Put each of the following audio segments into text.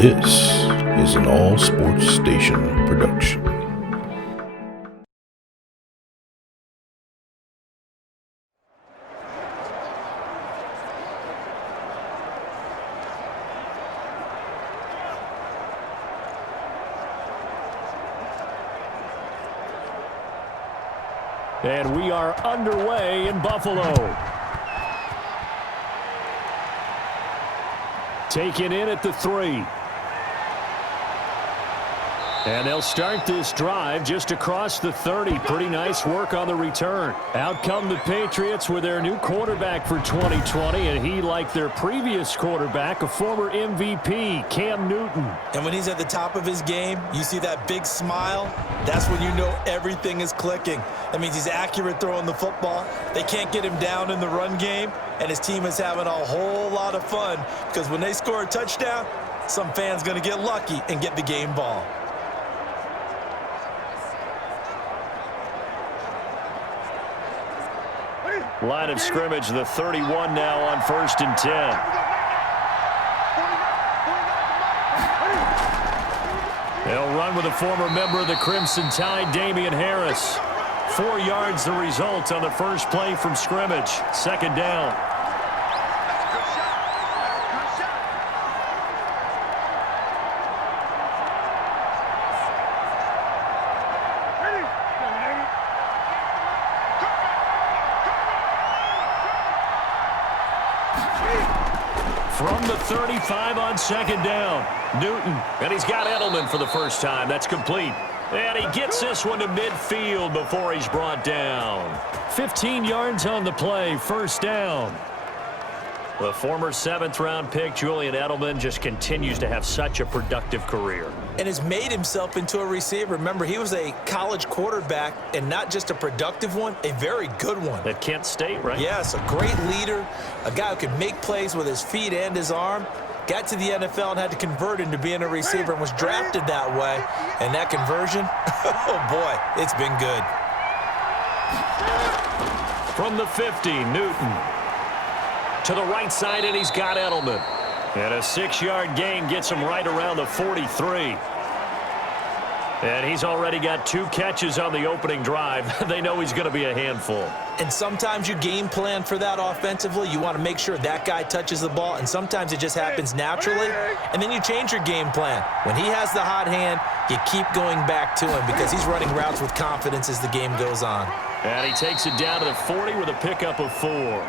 This is an All Sports Station production. And we are underway in Buffalo. Taken in at the 3. And they'll start this drive just across the 30. Pretty nice work on the return. Out come the Patriots with their new quarterback for 2020, and he, like their previous quarterback, a former MVP, Cam Newton. And when he's at the top of his game, you see that big smile, that's when you know everything is clicking. That means he's accurate throwing the football. They can't get him down in the run game, and his team is having a whole lot of fun because when they score a touchdown, some fan's going to get lucky and get the game ball. Line of scrimmage, the 31 now on 1st and 10. They'll run with a former member of the Crimson Tide, Damian Harris. 4 yards the result on the first play from scrimmage. 2nd down. From the 35 on 2nd down, Newton, and he's got Edelman for the first time. That's complete. And he gets this one to midfield before he's brought down. 15 yards on the play, 1st down. The former 7th-round pick, Julian Edelman, just continues to have such a productive career. And has made himself into a receiver. Remember, he was a college quarterback, and not just a productive one, a very good one. At Kent State, right? Yes, a great leader, a guy who could make plays with his feet and his arm. Got to the NFL and had to convert into being a receiver and was drafted that way. And that conversion, oh boy, it's been good. From the 50, Newton. To the right side, and he's got Edelman. And a 6-yard gain gets him right around the 43. And he's already got 2 catches on the opening drive. They know he's going to be a handful. And sometimes you game plan for that offensively. You want to make sure that guy touches the ball, and sometimes it just happens naturally. And then you change your game plan. When he has the hot hand, you keep going back to him because he's running routes with confidence as the game goes on. And he takes it down to the 40 with a pickup of 4.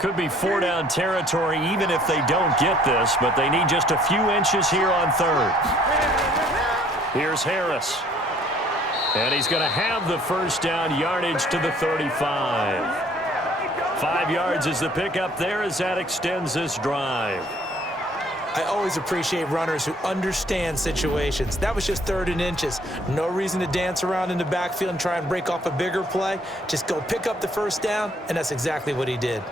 Could be 4-down territory even if they don't get this, but they need just a few inches here on 3rd. Here's Harris. And he's going to have the 1st down, yardage to the 35. 5 yards is the pickup there as that extends this drive. I always appreciate runners who understand situations. That was just 3rd and inches. No reason to dance around in the backfield and try and break off a bigger play. Just go pick up the 1st down, and that's exactly what he did.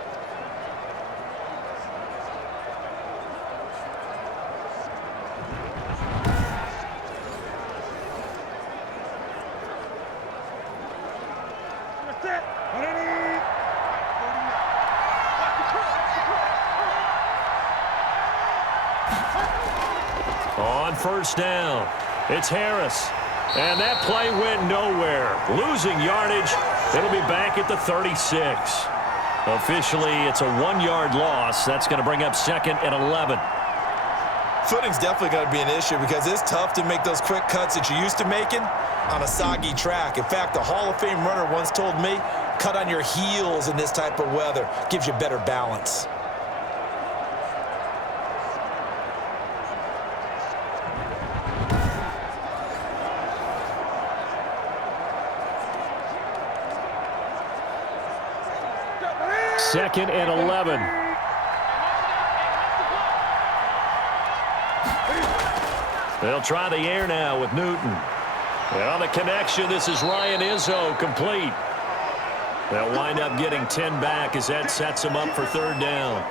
On 1st down, it's Harris. And that play went nowhere. Losing yardage. It'll be back at the 36. Officially, it's a 1-yard loss. That's going to bring up 2nd and 11. Footing's definitely going to be an issue because it's tough to make those quick cuts that you're used to making on a soggy track. In fact, the Hall of Fame runner once told me, cut on your heels in this type of weather. Gives you better balance. Second and 11. They'll try the air now with Newton. And on the connection, this is Ryan Izzo, complete. They'll wind up getting 10 back as that sets them up for 3rd down.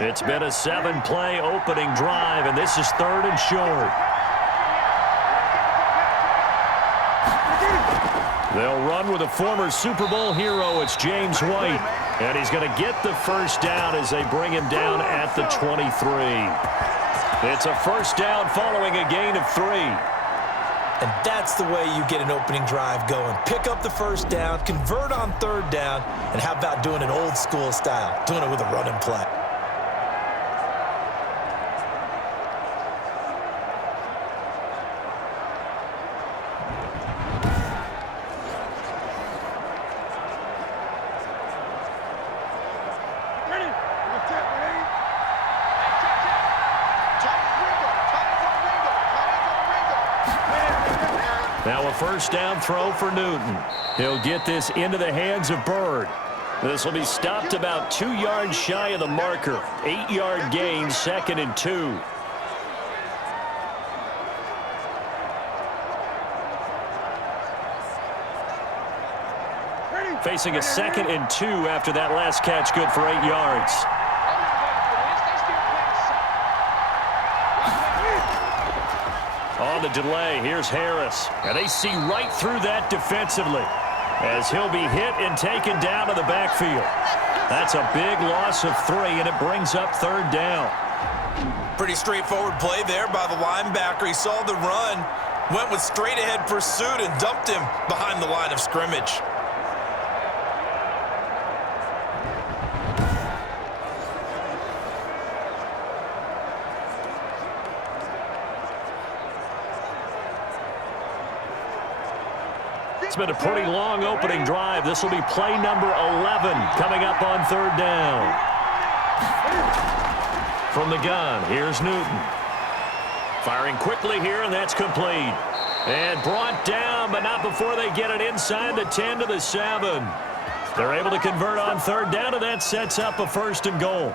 It's been a 7-play opening drive, and this is 3rd and short. They'll run with a former Super Bowl hero. It's James White. And he's going to get the first down as they bring him down at the 23. It's a first down following a gain of 3. And that's the way you get an opening drive going. Pick up the first down, convert on 3rd down, and how about doing it old school style, doing it with a running play. Now a first down throw for Newton. He'll get this into the hands of Bird. This will be stopped about 2 yards shy of the marker. 8-yard gain, 2nd and 2. Facing a 2nd and 2 after that last catch, good for 8 yards. On the delay, here's Harris. And they see right through that defensively as he'll be hit and taken down to the backfield. That's a big loss of 3, and it brings up 3rd down. Pretty straightforward play there by the linebacker. He saw the run, went with straight-ahead pursuit, and dumped him behind the line of scrimmage. It's been a pretty long opening drive. This will be play number 11 coming up on 3rd down. From the gun, here's Newton. Firing quickly here, and that's complete. And brought down, but not before they get it inside the 10 to the 7. They're able to convert on 3rd down, and that sets up a 1st and goal.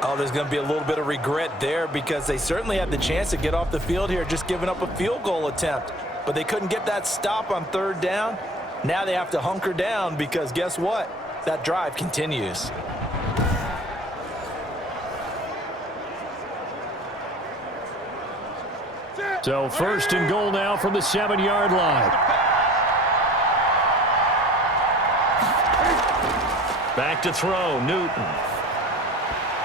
Oh, there's going to be a little bit of regret there because they certainly had the chance to get off the field here, just giving up a field goal attempt. But they couldn't get that stop on 3rd down. Now they have to hunker down because guess what? That drive continues. So 1st and goal now from the 7-yard line. Back to throw, Newton.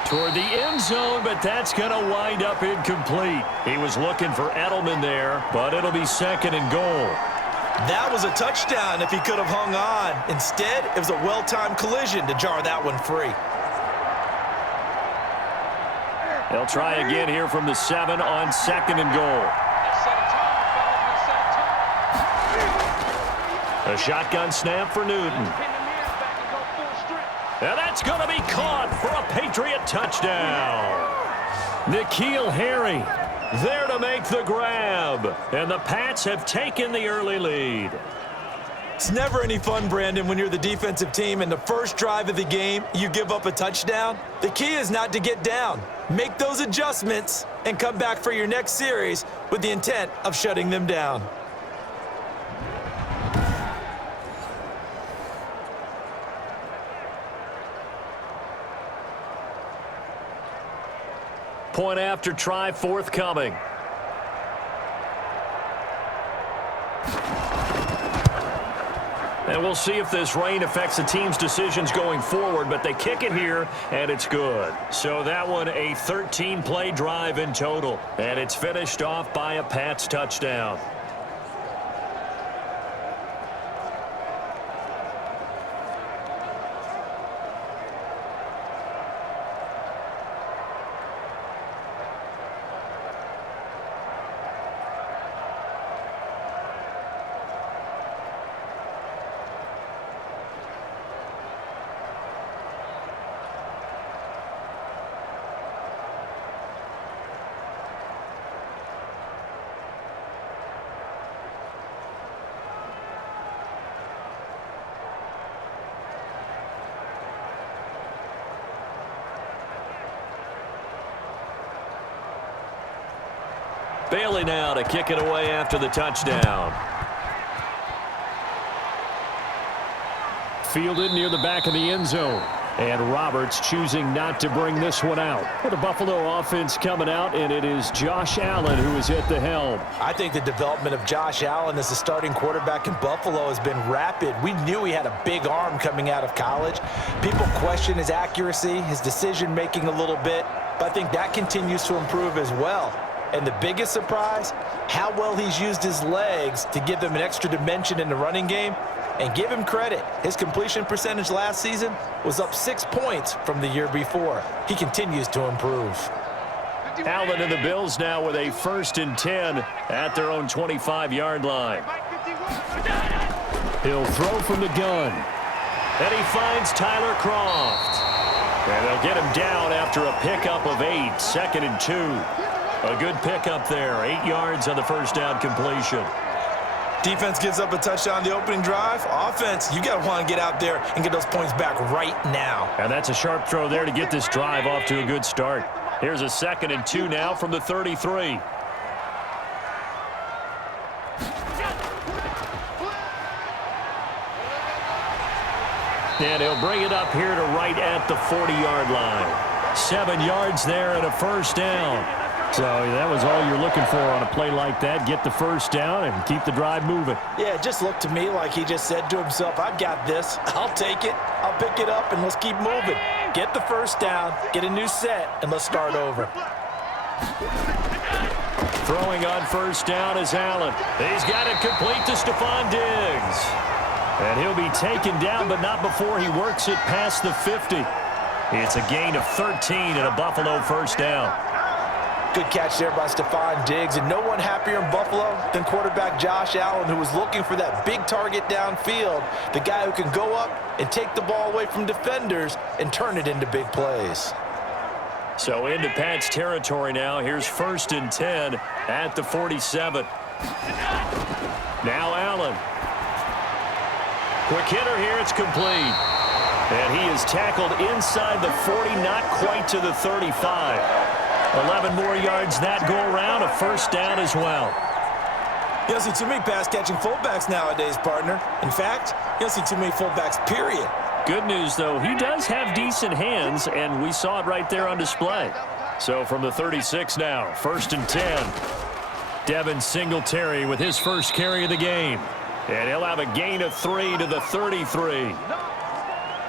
Toward the end zone, but that's going to wind up incomplete. He was looking for Edelman there, but it'll be 2nd and goal. That was a touchdown if he could have hung on. Instead, it was a well-timed collision to jar that one free. They'll try again here from the 7 on 2nd and goal. A shotgun snap for Newton. And that's going to be caught for a Patriot touchdown. N'Keal Harry there to make the grab. And the Pats have taken the early lead. It's never any fun, Brandon, when you're the defensive team and the first drive of the game, you give up a touchdown. The key is not to get down. Make those adjustments and come back for your next series with the intent of shutting them down. Point after try forthcoming. And we'll see if this rain affects the team's decisions going forward, but they kick it here, and it's good. So that one, a 13-play drive in total, and it's finished off by a Pats touchdown. Bailey now to kick it away after the touchdown. Fielded near the back of the end zone. And Roberts choosing not to bring this one out. For the Buffalo offense coming out, and it is Josh Allen who is at the helm. I think the development of Josh Allen as the starting quarterback in Buffalo has been rapid. We knew he had a big arm coming out of college. People question his accuracy, his decision-making a little bit, but I think that continues to improve as well. And the biggest surprise, how well he's used his legs to give them an extra dimension in the running game. And give him credit, his completion percentage last season was up 6 points from the year before. He continues to improve. Allen and the Bills now with a 1st and 10 at their own 25-yard line. He'll throw from the gun. And he finds Tyler Kroft. And they'll get him down after a pickup of 8, 2nd and 2. A good pickup there, 8 yards on the first down completion. Defense gives up a touchdown the opening drive. Offense, you got to want to get out there and get those points back right now. And that's a sharp throw there to get this drive off to a good start. Here's a 2nd and 2 now from the 33. And he'll bring it up here to right at the 40-yard line. 7 yards there and a first down. So that was all you're looking for on a play like that. Get the first down and keep the drive moving. Yeah, it just looked to me like he just said to himself, I've got this. I'll take it. I'll pick it up, and let's keep moving. Get the first down, get a new set, and let's start over. Throwing on first down is Allen. He's got it complete to Stephon Diggs. And he'll be taken down, but not before he works it past the 50. It's a gain of 13 and a Buffalo first down. Good catch there by Stephon Diggs, and no one happier in Buffalo than quarterback Josh Allen, who was looking for that big target downfield, the guy who can go up and take the ball away from defenders and turn it into big plays. So into Pat's territory now. Here's 1st and 10 at the 47. Now Allen. Quick hitter here, it's complete. And he is tackled inside the 40, not quite to the 35. 11 more yards that go around, a first down as well. You don't see too many pass-catching fullbacks nowadays, partner. In fact, you don't see too many fullbacks, period. Good news, though, he does have decent hands, and we saw it right there on display. So from the 36 now, 1st and 10. Devin Singletary with his first carry of the game. And he'll have a gain of 3 to the 33.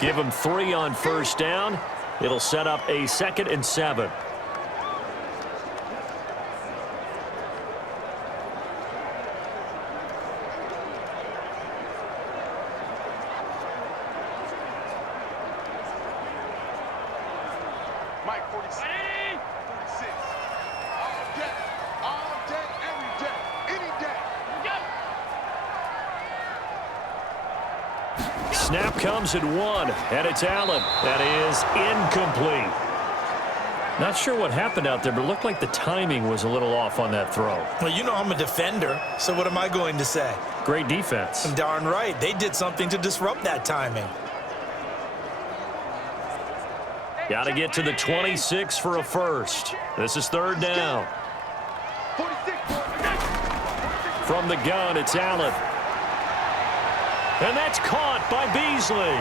Give him 3 on first down. It'll set up a 2nd and 7. Snap comes at 1, and it's Allen. That is incomplete. Not sure what happened out there, but it looked like the timing was a little off on that throw. Well, you know I'm a defender, so what am I going to say? Great defense. I'm darn right. They did something to disrupt that timing. Got to get to the 26 for a first. This is 3rd down. From the gun, it's Allen. And that's caught by Beasley.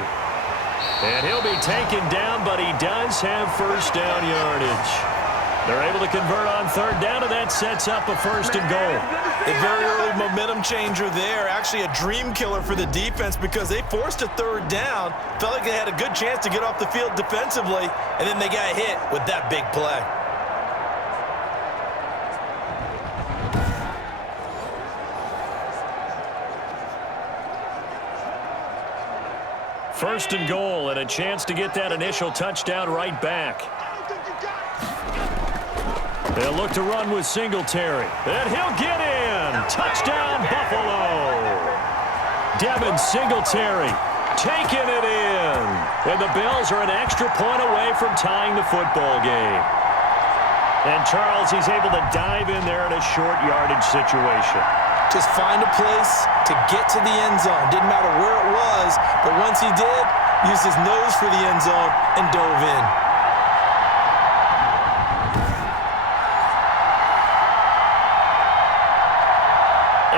And he'll be taken down, but he does have first down yardage. They're able to convert on 3rd down, and that sets up a 1st and goal. A very early momentum changer there. Actually a dream killer for the defense because they forced a 3rd down. Felt like they had a good chance to get off the field defensively, and then they got hit with that big play. First and goal, and a chance to get that initial touchdown right back. They'll look to run with Singletary, and he'll get in. Touchdown, Buffalo. Devin Singletary taking it in. And the Bills are an extra point away from tying the football game. And Charles, he's able to dive in there in a short yardage situation. Just find a place to get to the end zone. Didn't matter where it was, but once he did, used his nose for the end zone and dove in.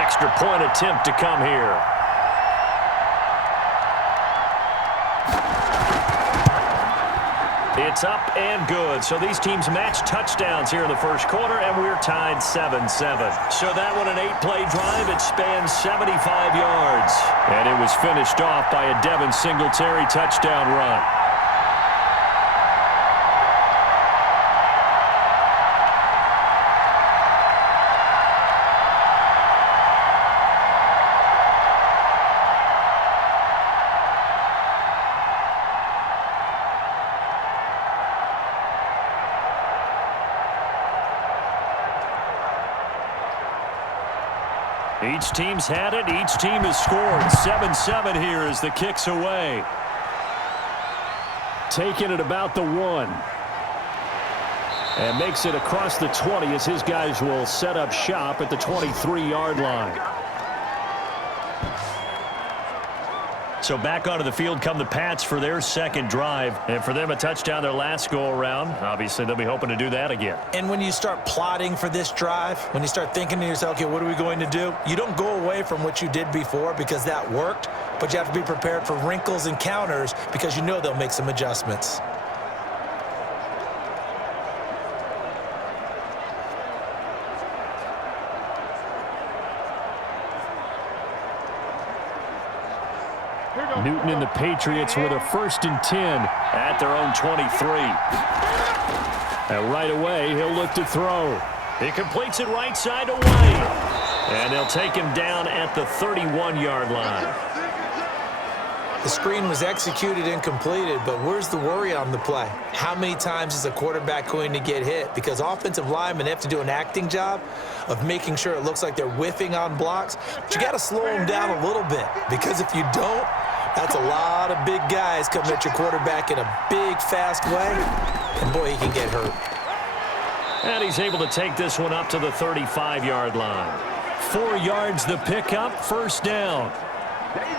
Extra point attempt to come here. It's up and good. So these teams match touchdowns here in the first quarter, and we're tied 7-7. So that one, an 8-play drive. It spans 75 yards. And it was finished off by a Devin Singletary touchdown run. Each team's had it. Each team has scored. 7-7 here as the kick's away. Taking it about the 1. And makes it across the 20 as his guys will set up shop at the 23-yard line. So back onto the field come the Pats for their second drive. And for them, a touchdown their last go-around. Obviously, they'll be hoping to do that again. And when you start plotting for this drive, when you start thinking to yourself, okay, what are we going to do? You don't go away from what you did before because that worked, but you have to be prepared for wrinkles and counters because you know they'll make some adjustments. Newton and the Patriots with a 1st and 10 at their own 23. And right away, he'll look to throw. He completes it right side to White. And they'll take him down at the 31-yard line. The screen was executed and completed, but where's the worry on the play? How many times is a quarterback going to get hit? Because offensive linemen have to do an acting job of making sure it looks like they're whiffing on blocks. But you got to slow them down a little bit, because if you don't, that's a lot of big guys coming at your quarterback in a big, fast way. And boy, he can get hurt. And he's able to take this one up to the 35-yard line. 4 yards the pickup, 1st down.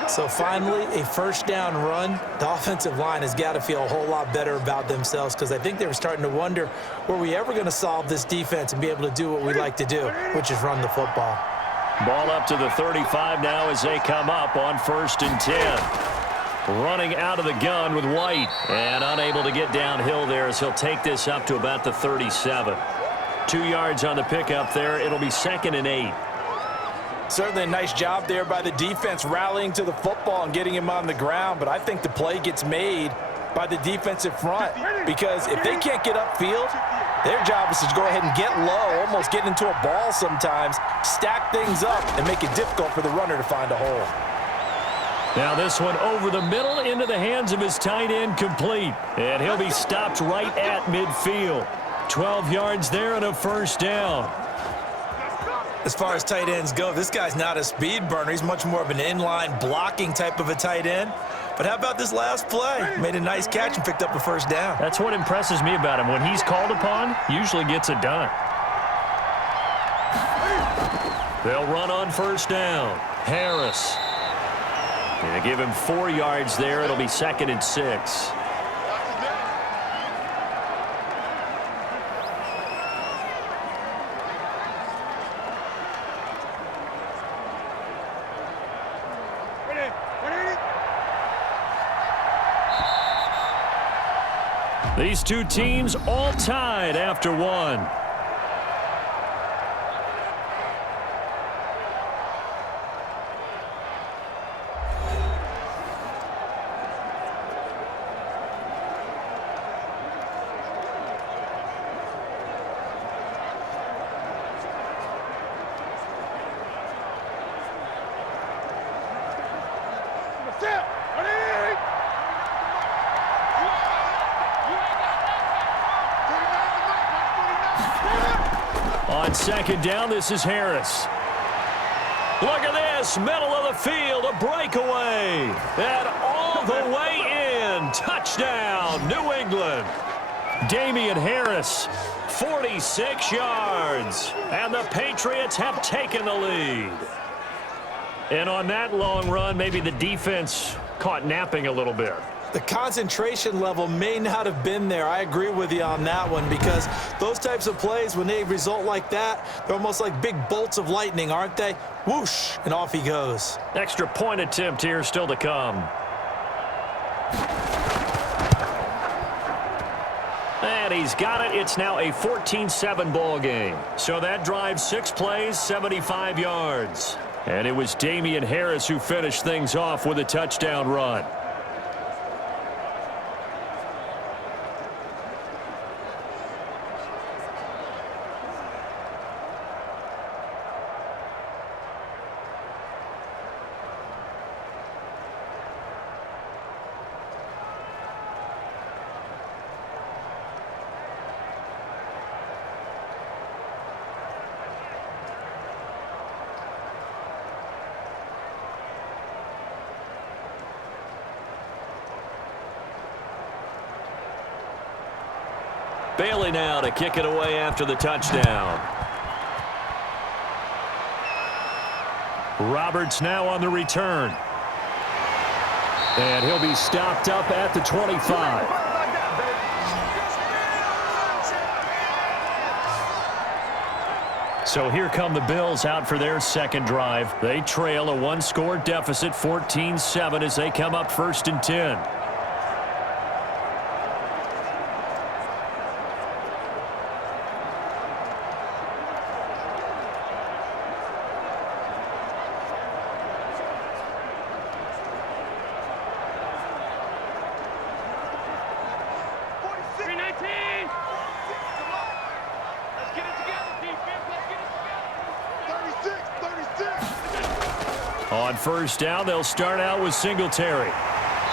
So finally, a 1st down run. The offensive line has got to feel a whole lot better about themselves, because I think they were starting to wonder, were we ever going to solve this defense and be able to do what we like to do, which is run the football. Ball up to the 35 now as they come up on 1st and 10. Running out of the gun with White, and unable to get downhill there as he'll take this up to about the 37. 2 yards on the pickup there. It'll be 2nd and 8. Certainly a nice job there by the defense rallying to the football and getting him on the ground, but I think the play gets made by the defensive front, because if they can't get upfield, their job is to go ahead and get low, almost get into a ball sometimes, stack things up, and make it difficult for the runner to find a hole. Now this one over the middle into the hands of his tight end, complete. And he'll be stopped right at midfield. 12 yards there and a 1st down. As far as tight ends go, this guy's not a speed burner. He's much more of an inline blocking type of a tight end. But how about this last play? Made a nice catch and picked up a 1st down. That's what impresses me about him. When he's called upon, usually gets it done. They'll run on 1st down. Harris. They give him 4 yards there. It'll be 2nd and 6. These two teams all tied after 1. On 2nd down, this is Harris. Look at this, middle of the field, a breakaway. And all the way in, touchdown, New England. Damian Harris, 46 yards. And the Patriots have taken the lead. And on that long run, maybe the defense caught napping a little bit. The concentration level may not have been there. I agree with you on that one, because those types of plays, when they result like that, they're almost like big bolts of lightning, aren't they? Whoosh, and off he goes. Extra point attempt here still to come. And he's got it. It's now a 14-7 ball game. So that drive, 6 plays, 75 yards. And it was Damian Harris who finished things off with a touchdown run. Bailey now to kick it away after the touchdown. Roberts now on the return. And he'll be stopped up at the 25. So here come the Bills out for their second drive. They trail a 1-score deficit, 14-7, as they come up 1st and 10. On 1st down, they'll start out with Singletary.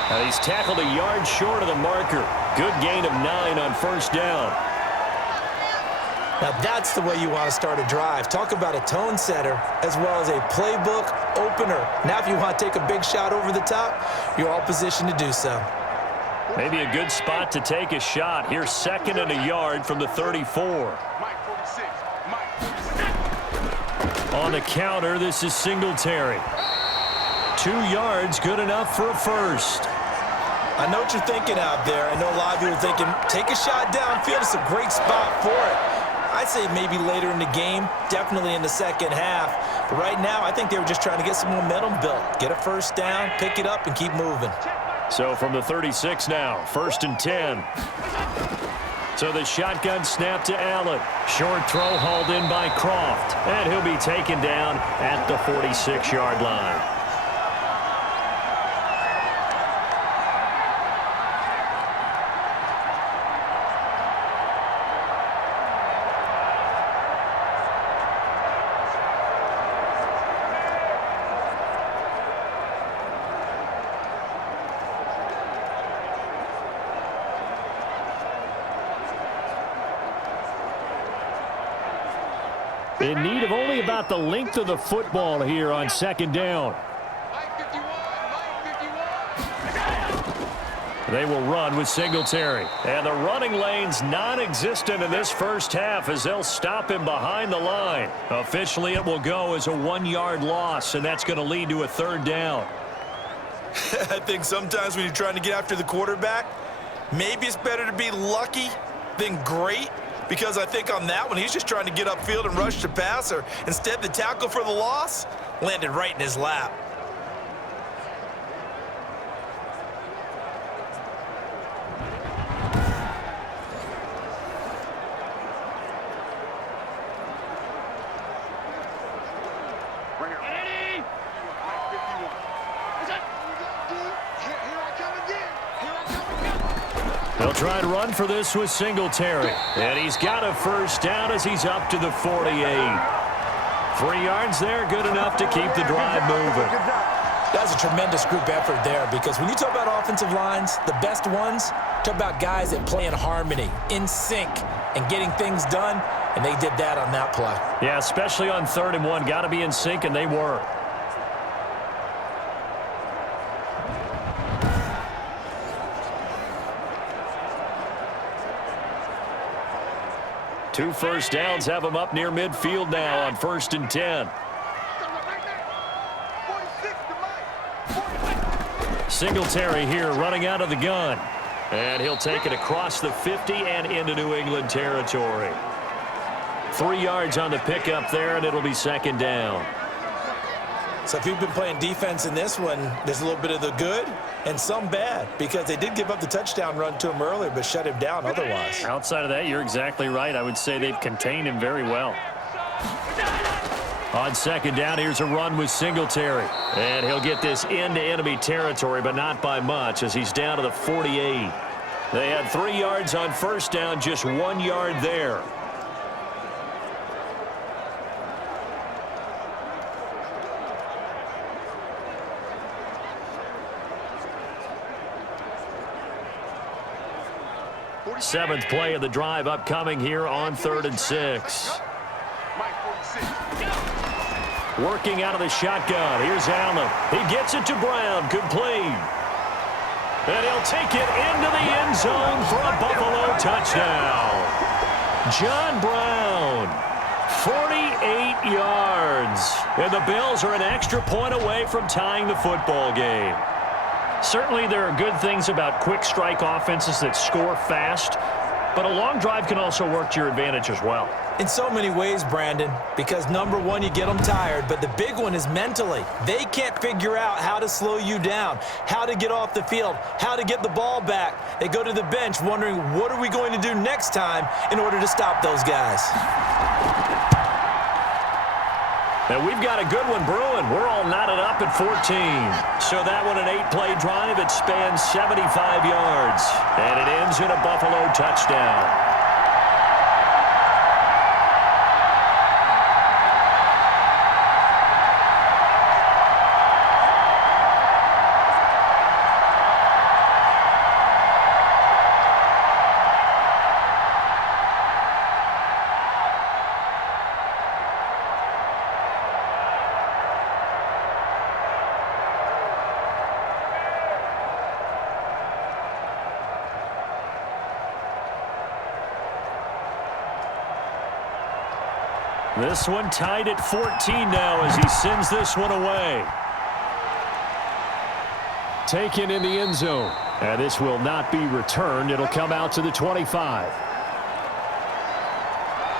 And he's tackled a yard short of the marker. Good gain of 9 on 1st down. Now that's the way you want to start a drive. Talk about a tone setter as well as a playbook opener. Now if you want to take a big shot over the top, you're all positioned to do so. Maybe a good spot to take a shot. Here's 2nd and a yard from the 34. On the counter, this is Singletary. 2 yards, good enough for a first. I know what you're thinking out there. I know a lot of you are thinking, take a shot downfield. It's a great spot for it. I'd say maybe later in the game, definitely in the second half. But right now, I think they were just trying to get some momentum built. Get a first down, pick it up, and keep moving. So from the 36 now, 1st and 10. So the shotgun snap to Allen. Short throw hauled in by Croft. And he'll be taken down at the 46-yard line. In need of only about the length of the football here on 2nd down. They will run with Singletary. And the running lane's non-existent in this first half as they'll stop him behind the line. Officially, it will go as a 1-yard loss, and that's going to lead to a 3rd down. I think sometimes when you're trying to get after the quarterback, maybe it's better to be lucky than great. Because I think on that one, he's just trying to get upfield and rush the passer. Instead, the tackle for the loss landed right in his lap. They'll try to run for this with Singletary. And he's got a first down as he's up to the 48. 3 yards there, good enough to keep the drive moving. That's a tremendous group effort there because when you talk about offensive lines, the best ones, talk about guys that play in harmony, in sync, and getting things done, and they did that on that play. Yeah, especially on 3rd and 1. Got to be in sync, and they were. Two first downs have them up near midfield now on 1st and 10. Singletary here running out of the gun. And he'll take it across the 50 and into New England territory. 3 yards on the pickup there, and it'll be 2nd down. So if you've been playing defense in this one, there's a little bit of the good and some bad, because they did give up the touchdown run to him earlier but shut him down otherwise. Outside of that, you're exactly right. I would say they've contained him very well. On second down, here's a run with Singletary. And he'll get this into enemy territory, but not by much, as he's down to the 48. They had 3 yards on first down, just 1 yard there. Seventh play of the drive upcoming here on 3rd and 6. Working out of the shotgun. Here's Allen. He gets it to Brown. Complete. And he'll take it into the end zone for a Buffalo touchdown. John Brown, 48 yards. And the Bills are an extra point away from tying the football game. Certainly there are good things about quick strike offenses that score fast, but a long drive can also work to your advantage as well. In so many ways, Brandon, because number one, you get them tired, but the big one is mentally. They can't figure out how to slow you down, how to get off the field, how to get the ball back. They go to the bench wondering, what are we going to do next time in order to stop those guys? And we've got a good one brewing. We're all knotted up at 14. So that one, an 8-play drive. It spans 75 yards. And it ends in a Buffalo touchdown. This one tied at 14 now as he sends this one away. Taken in the end zone. And this will not be returned. It'll come out to the 25.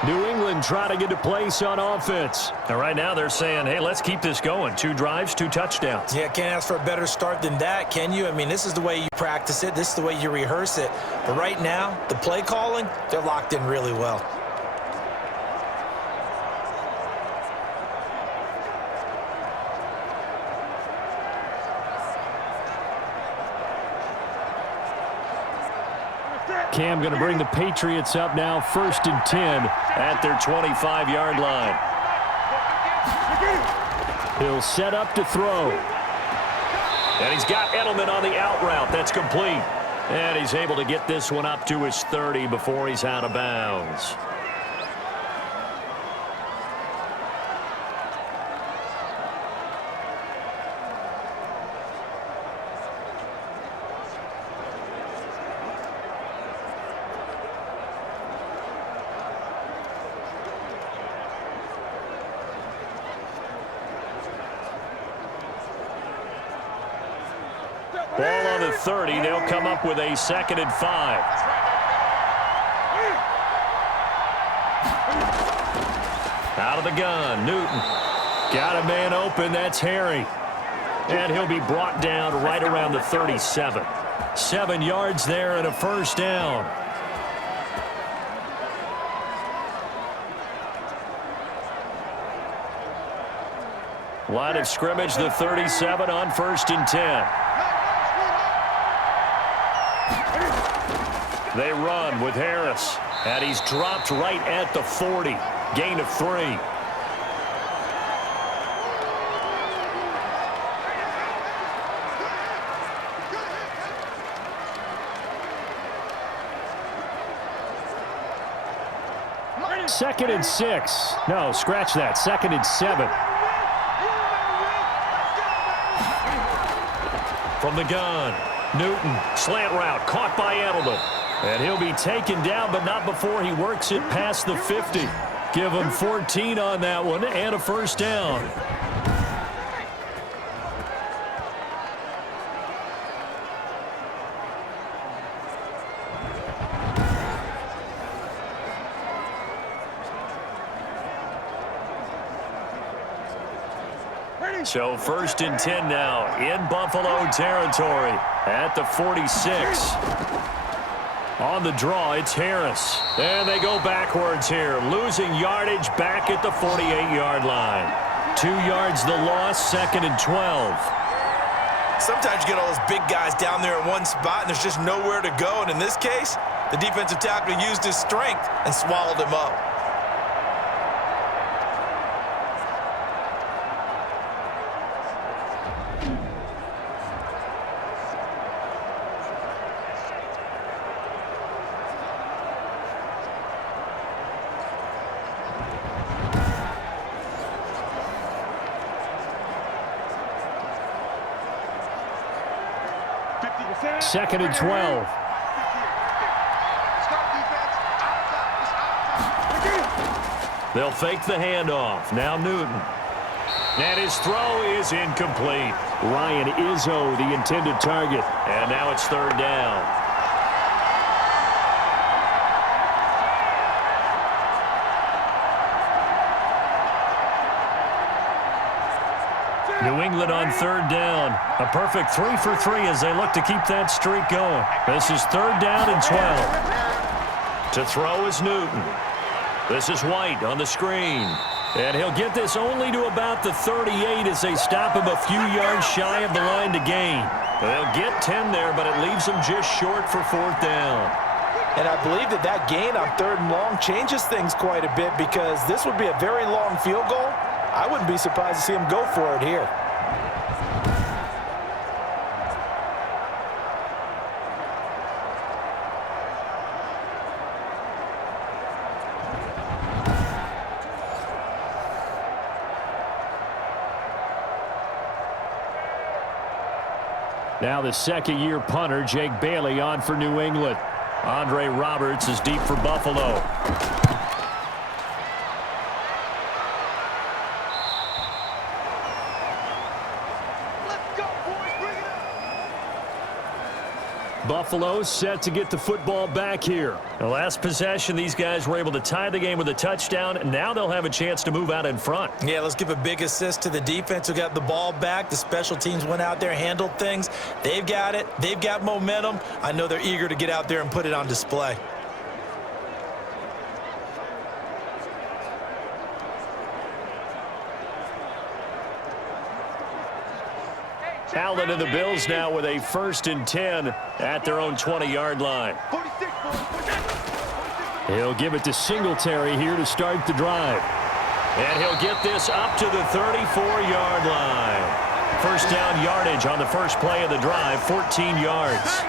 New England trying to get a place on offense. And right now they're saying, hey, let's keep this going. 2 drives, 2 touchdowns. Yeah, can't ask for a better start than that, can you? I mean, this is the way you practice it. This is the way you rehearse it. But right now, the play calling, they're locked in really well. Cam going to bring the Patriots up now, 1st and 10 at their 25-yard line. He'll set up to throw. And he's got Edelman on the out route. That's complete. And he's able to get this one up to his 30 before he's out of bounds. Ball on the 30. They'll come up with a 2nd and 5. Out of the gun, Newton. Got a man open. That's Harry. And he'll be brought down right around the 37. 7 yards there and a 1st down. Line of scrimmage, the 37 on 1st and 10. They run with Harris, and he's dropped right at the 40. Gain of 3. Second and 6. No, scratch that. 2nd and 7. From the gun, Newton, slant route, caught by Edelman. And he'll be taken down, but not before he works it past the 50. Give him 14 on that one and a 1st down. So 1st and 10 now in Buffalo territory at the 46. On the draw, it's Harris. And they go backwards here, losing yardage back at the 48-yard line. 2 yards the loss, 2nd and 12. Sometimes you get all those big guys down there in one spot, and there's just nowhere to go. And in this case, the defensive tackle used his strength and swallowed him up. Second and 12. They'll fake the handoff. Now Newton. And his throw is incomplete. Ryan Izzo, the intended target. And now it's 3rd down. New England on 3rd down. A perfect 3 for 3 as they look to keep that streak going. This is 3rd down and 12. To throw is Newton. This is White on the screen. And he'll get this only to about the 38 as they stop him a few yards shy of the line to gain. They'll get 10 there, but it leaves them just short for 4th down. And I believe that gain on 3rd and long changes things quite a bit, because this would be a very long field goal. I wouldn't be surprised to see him go for it here. Now the second-year punter, Jake Bailey, on for New England. Andre Roberts is deep for Buffalo. Buffalo set to get the football back here. The last possession, these guys were able to tie the game with a touchdown, and now they'll have a chance to move out in front. Yeah, let's give a big assist to the defense who got the ball back. The special teams went out there, handled things. They've got it. They've got momentum. I know they're eager to get out there and put it on display. Allen and the Bills now with a 1st and 10 at their own 20-yard line. He'll give it to Singletary here to start the drive. And he'll get this up to the 34-yard line. 1st down yardage on the first play of the drive, 14 yards.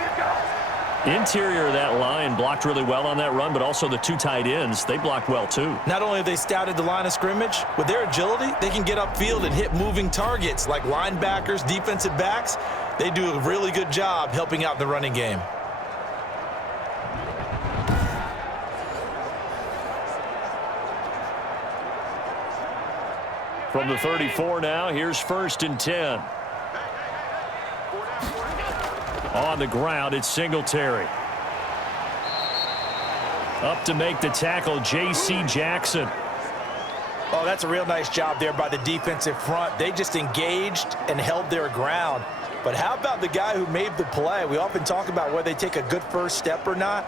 Interior of that line blocked really well on that run, but also the 2 tight ends, they blocked well too. Not only have they scouted the line of scrimmage, with their agility, they can get upfield and hit moving targets like linebackers, defensive backs. They do a really good job helping out in the running game. From the 34 now, here's 1st and 10. On the ground, it's Singletary. Up to make the tackle, J.C. Jackson. Oh, that's a real nice job there by the defensive front. They just engaged and held their ground. But how about the guy who made the play? We often talk about whether they take a good first step or not.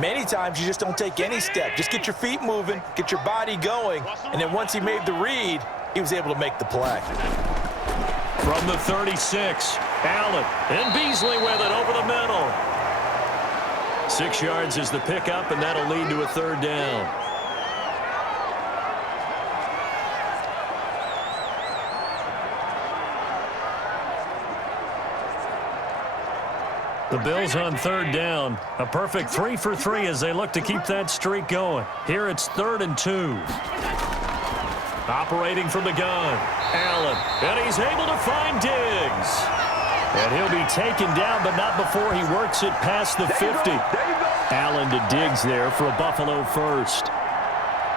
Many times you just don't take any step. Just get your feet moving, get your body going, and then once he made the read, he was able to make the play. From the 36, Allen, and Beasley with it over the middle. 6 yards is the pickup, and that'll lead to a 3rd down. The Bills on 3rd down. A perfect 3 for 3 as they look to keep that streak going. Here it's 3rd and 2. Operating from the gun, Allen, and he's able to find Diggs. And he'll be taken down, but not before he works it past the 50. Allen to Diggs there for a Buffalo first.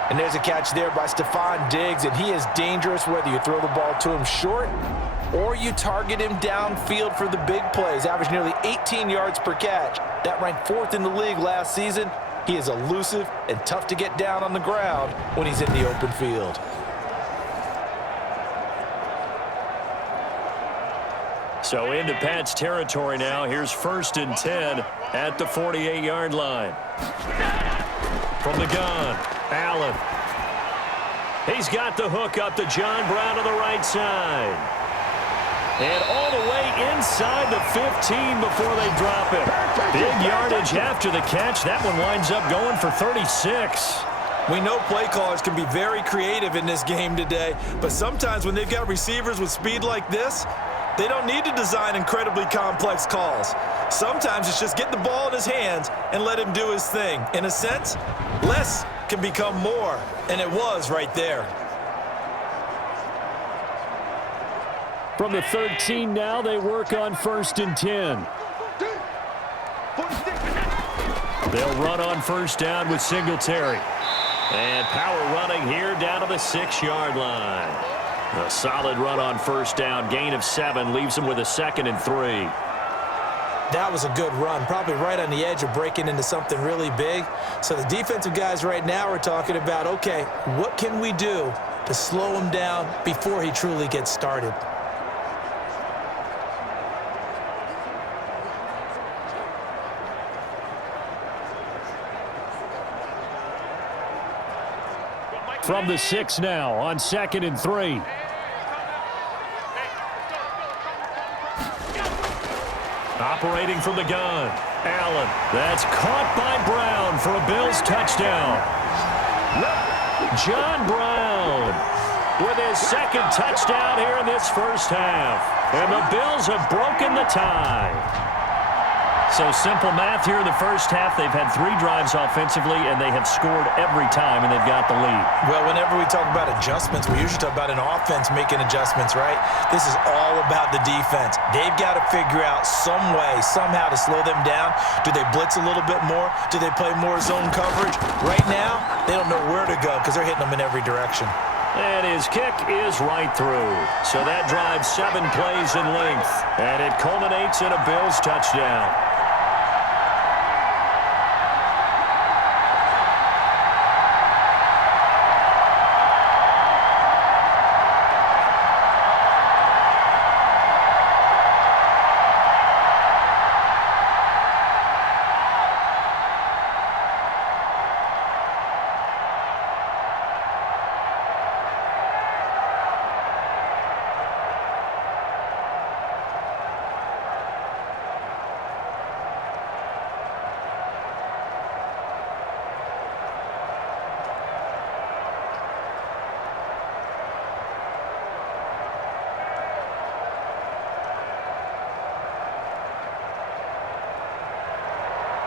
And there's a catch there by Stephon Diggs, and he is dangerous whether you throw the ball to him short or you target him downfield for the big plays. Averaged nearly 18 yards per catch. That ranked 4th in the league last season. He is elusive and tough to get down on the ground when he's in the open field. So into Pat's territory now. Here's 1st and 10 at the 48-yard line. From the gun, Allen. He's got the hook up to John Brown to the right side. And all the way inside the 15 before they drop him. Big yardage after the catch. That one winds up going for 36. We know play callers can be very creative in this game today, but sometimes when they've got receivers with speed like this, they don't need to design incredibly complex calls. Sometimes it's just get the ball in his hands and let him do his thing. In a sense, less can become more, and it was right there. From the 13 now, they work on 1st and 10. They'll run on 1st down with Singletary. And power running here down to the 6-yard line. A solid run on 1st down. Gain of 7 leaves them with a 2nd and 3. That was a good run, probably right on the edge of breaking into something really big. So the defensive guys right now are talking about, okay, what can we do to slow him down before he truly gets started? From the 6 now on 2nd and 3. Operating from the gun, Allen. That's caught by Brown for a Bills touchdown. John Brown with his 2nd touchdown here in this 1st half. And the Bills have broken the tie. So simple math here in the 1st half. They've had 3 drives offensively, and they have scored every time, and they've got the lead. Well, whenever we talk about adjustments, we usually talk about an offense making adjustments, right? This is all about the defense. They've got to figure out some way, somehow to slow them down. Do they blitz a little bit more? Do they play more zone coverage? Right now, they don't know where to go because they're hitting them in every direction. And his kick is right through. So that drives 7 plays in length, and it culminates in a Bills touchdown.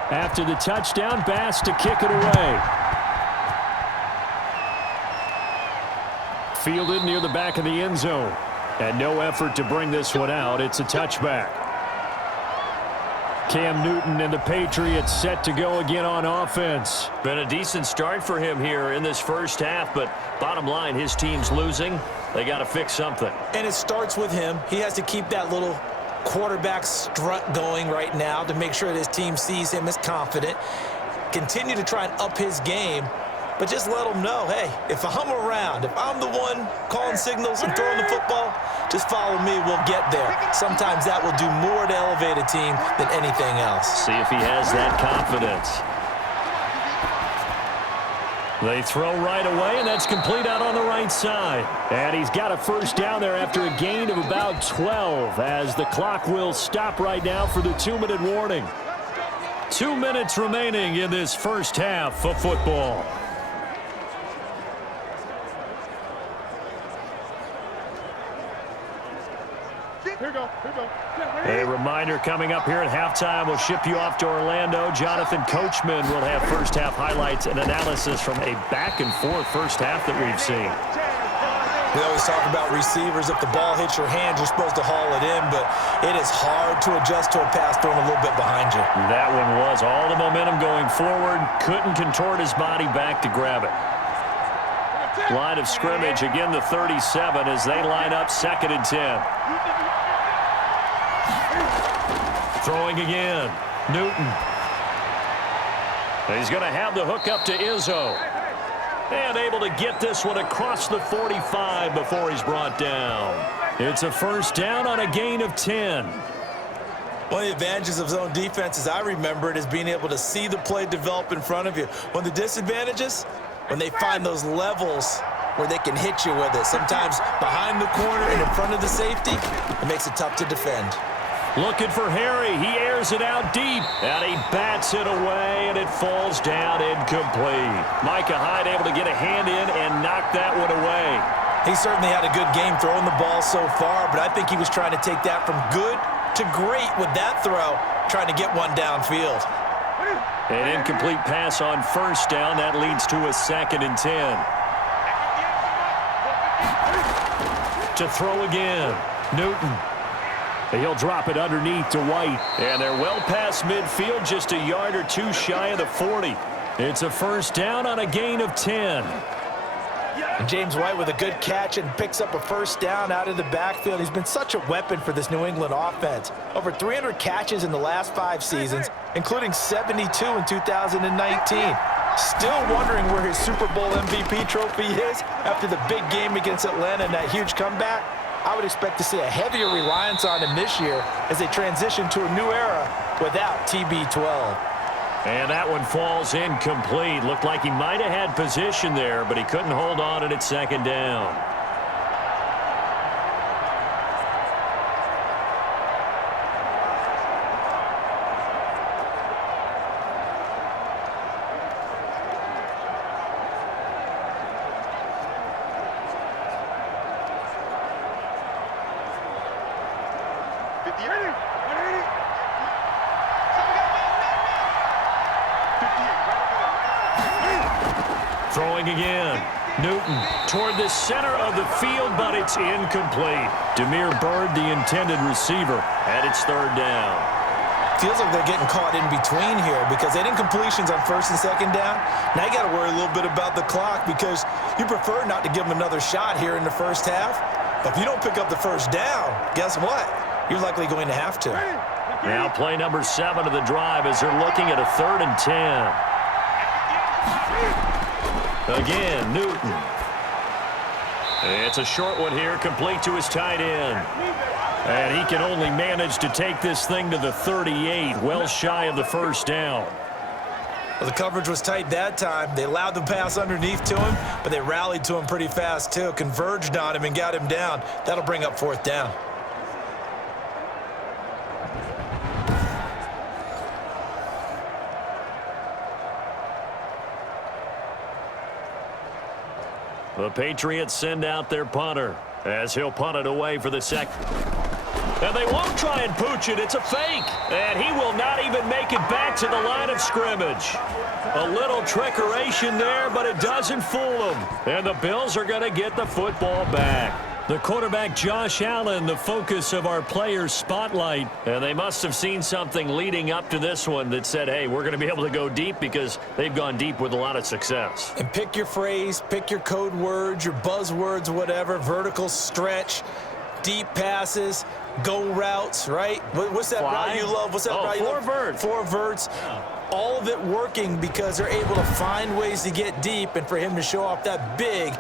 After the touchdown, Bass to kick it away. Fielded near the back of the end zone. And no effort to bring this one out. It's a touchback. Cam Newton and the Patriots set to go again on offense. Been a decent start for him here in this 1st half, but bottom line, his team's losing. They got to fix something. And it starts with him. He has to keep that little quarterback strut going right now to make sure that his team sees him as confident. Continue to try and up his game, but just let him know, hey, if I'm around, if I'm the one calling signals and throwing the football, just follow me, we'll get there. Sometimes that will do more to elevate a team than anything else. See if he has that confidence. They throw right away, and that's complete out on the right side. And he's got a 1st down there after a gain of about 12 as the clock will stop right now for the 2-minute warning. 2 minutes remaining in this 1st half of football. A reminder coming up here at halftime. We'll ship you off to Orlando. Jonathan Coachman will have 1st half highlights and analysis from a back-and-forth 1st half that we've seen. We always talk about receivers. If the ball hits your hands, you're supposed to haul it in, but it is hard to adjust to a pass thrown a little bit behind you. That one was all the momentum going forward. Couldn't contort his body back to grab it. Line of scrimmage, again the 37 as they line up 2nd and 10. Throwing again, Newton. He's going to have the hook up to Izzo. And able to get this one across the 45 before he's brought down. It's a first down on a gain of 10. One of the advantages of zone defense, as I remember it, is being able to see the play develop in front of you. One of the disadvantages, when they find those levels where they can hit you with it. Sometimes behind the corner and in front of the safety, it makes it tough to defend. Looking for Harry. He airs it out deep, and he bats it away, and it falls down incomplete. Micah Hyde able to get a hand in and knock that one away. He certainly had a good game throwing the ball so far, but I think he was trying to take that from good to great with that throw, trying to get one downfield. An incomplete pass on first down. That leads to a 2nd and 10. To throw again, Newton. He'll drop it underneath to White. And they're well past midfield, just a yard or two shy of the 40. It's a first down on a gain of 10. And James White with a good catch and picks up a first down out of the backfield. He's been such a weapon for this New England offense. Over 300 catches in the last 5 seasons, including 72 in 2019. Still wondering where his Super Bowl MVP trophy is after the big game against Atlanta and that huge comeback. I would expect to see a heavier reliance on him this year as they transition to a new era without TB12. And that one falls incomplete. Looked like he might have had position there, but he couldn't hold on at 2nd down. Throwing again. Newton toward the center of the field, but it's incomplete. Demir Bird, the intended receiver, and it's 3rd down. Feels like they're getting caught in between here because they had incompletions on 1st and 2nd down. Now you got to worry a little bit about the clock because you prefer not to give them another shot here in the first half. But if you don't pick up the first down, guess what? You're likely going to have to. Now play number 7 of the drive as they're looking at a 3rd and 10. Again, Newton. It's a short one here, complete to his tight end. And he can only manage to take this thing to the 38, well shy of the first down. Well, the coverage was tight that time. They allowed the pass underneath to him, but they rallied to him pretty fast, too. Converged on him and got him down. That'll bring up 4th down. The Patriots send out their punter as he'll punt it away for the 2nd. And they won't try and pooch it. It's a fake. And he will not even make it back to the line of scrimmage. A little trickeration there, but it doesn't fool them. And the Bills are going to get the football back. The quarterback, Josh Allen, the focus of our players' spotlight. And they must have seen something leading up to this one that said, hey, we're going to be able to go deep because they've gone deep with a lot of success. And pick your phrase, pick your code words, your buzzwords, whatever, vertical stretch, deep passes, go routes, right? What's that route you love? What's that route you love? 4 verts. 4 verts. Yeah. All of it working because they're able to find ways to get deep and for him to show off that big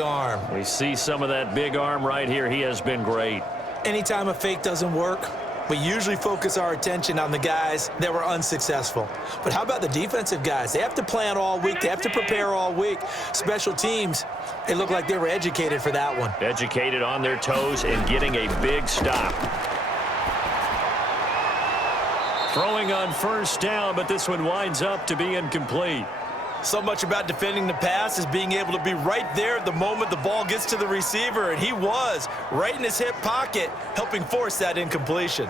arm. We see some of that big arm right here. He has been great. Anytime a fake doesn't work, we usually focus our attention on the guys that were unsuccessful. But how about the defensive guys? They have to plan all week. They have to prepare all week. Special teams, it looked like they were educated for that one. Educated on their toes and getting a big stop. Throwing on first down, but this one winds up to be incomplete. So much about defending the pass is being able to be right there at the moment the ball gets to the receiver, and he was right in his hip pocket, helping force that incompletion.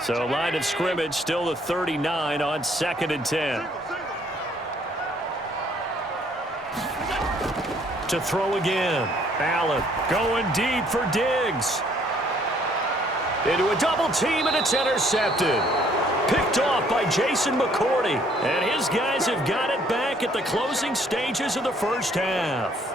So line of scrimmage still the 39 on 2nd and 10. To throw again. Allen going deep for Diggs. Into a double team, and it's intercepted. Picked off by Jason McCourty. And his guys have got it back at the closing stages of the first half.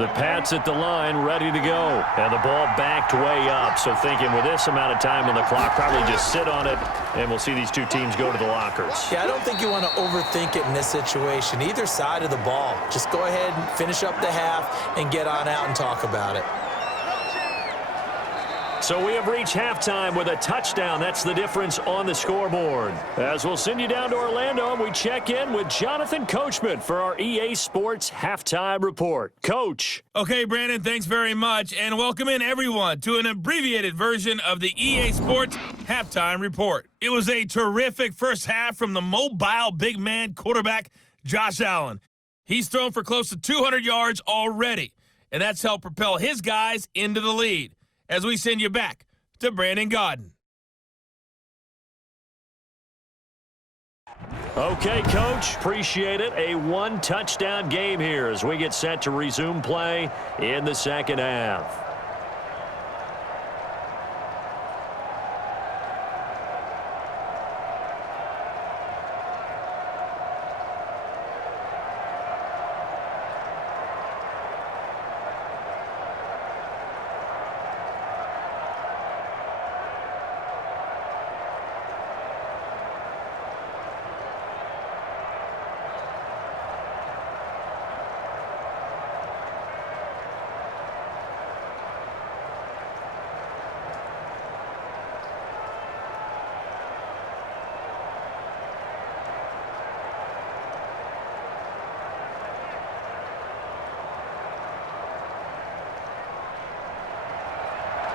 The Pats at the line, ready to go. And the ball backed way up. So thinking with this amount of time on the clock, probably just sit on it, and we'll see these two teams go to the lockers. Yeah, I don't think you want to overthink it in this situation. Either side of the ball. Just go ahead and finish up the half and get on out and talk about it. So we have reached halftime with a touchdown. That's the difference on the scoreboard. As we'll send you down to Orlando, and we check in with Jonathan Coachman for our EA Sports Halftime Report. Coach. Okay, Brandon, thanks very much. And welcome in, everyone, to an abbreviated version of the EA Sports Halftime Report. It was a terrific first half from the mobile big man quarterback, Josh Allen. He's thrown for close to 200 yards already, and that's helped propel his guys into the lead. As we send you back to Brandon Gaudin. Okay, Coach, appreciate it. A one-touchdown game here as we get set to resume play in the second half.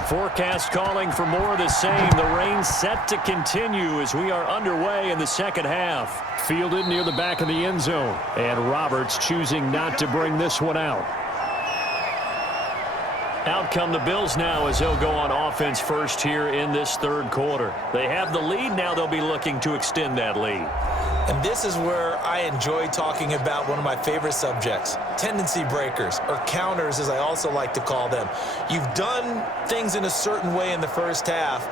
Forecast calling for more of the same. The rain set to continue as we are underway in the second half. Fielded near the back of the end zone. And Roberts choosing not to bring this one out. Out come the Bills now as they'll go on offense first here in this third quarter. They have the lead. Now they'll be looking to extend that lead. And this is where I enjoy talking about one of my favorite subjects, tendency breakers, or counters as I also like to call them. You've done things in a certain way in the first half,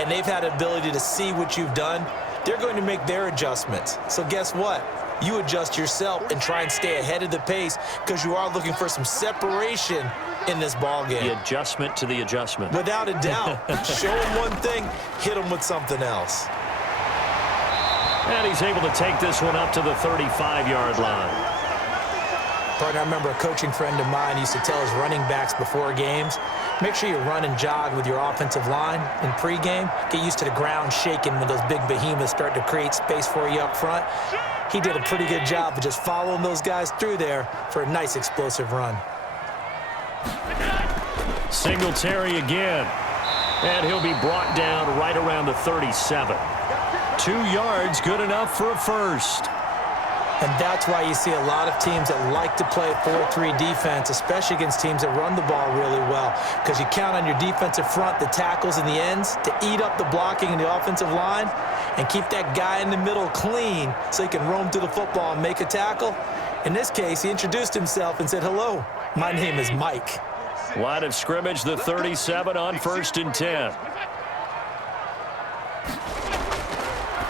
and they've had the ability to see what you've done. They're going to make their adjustments. So guess what? You adjust yourself and try and stay ahead of the pace because you are looking for some separation in this ball game. The adjustment to the adjustment. Without a doubt. Show them one thing, hit them with something else. And he's able to take this one up to the 35-yard line. Partner, I remember a coaching friend of mine used to tell his running backs before games, make sure you run and jog with your offensive line in pregame. Get used to the ground shaking when those big behemoths start to create space for you up front. He did a pretty good job of just following those guys through there for a nice explosive run. Singletary again. And he'll be brought down right around the 37. 2 yards, good enough for a first. And that's why you see a lot of teams that like to play 4-3 defense, especially against teams that run the ball really well, because you count on your defensive front, the tackles and the ends, to eat up the blocking in the offensive line and keep that guy in the middle clean so he can roam to the football and make a tackle. In this case, he introduced himself and said, "Hello, my name is Mike." Line of scrimmage, the 37 on 1st and 10.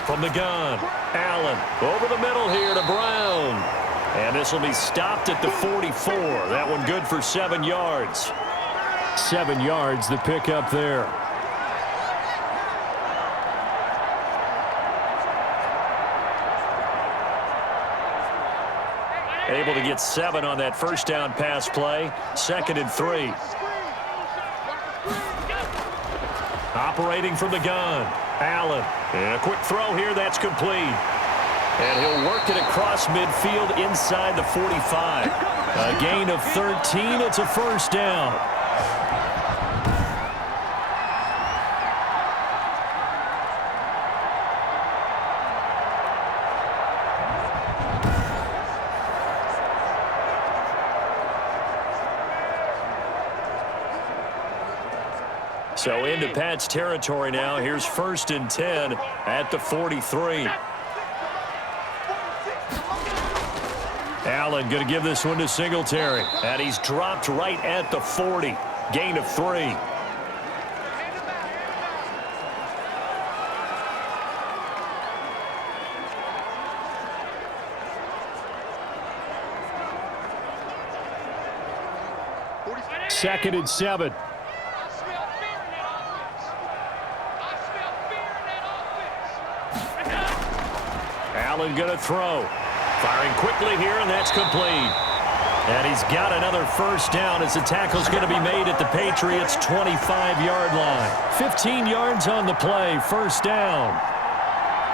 From the gun, Allen over the middle here to Brown. And this will be stopped at the 44. That one good for 7 yards. 7 yards, the pickup there. Able to get 7 on that first down pass play. 2nd and 3. Operating from the gun. Allen, and a quick throw here, that's complete. And he'll work it across midfield inside the 45. A gain of 13, it's a first down. So into Pat's territory now. Here's 1st and 10 at the 43. Allen going to give this one to Singletary. And he's dropped right at the 40. Gain of 3. 2nd and 7. Allen going to throw. Firing quickly here, and that's complete. And he's got another first down as the tackle's going to be made at the Patriots' 25-yard line. 15 yards on the play, first down.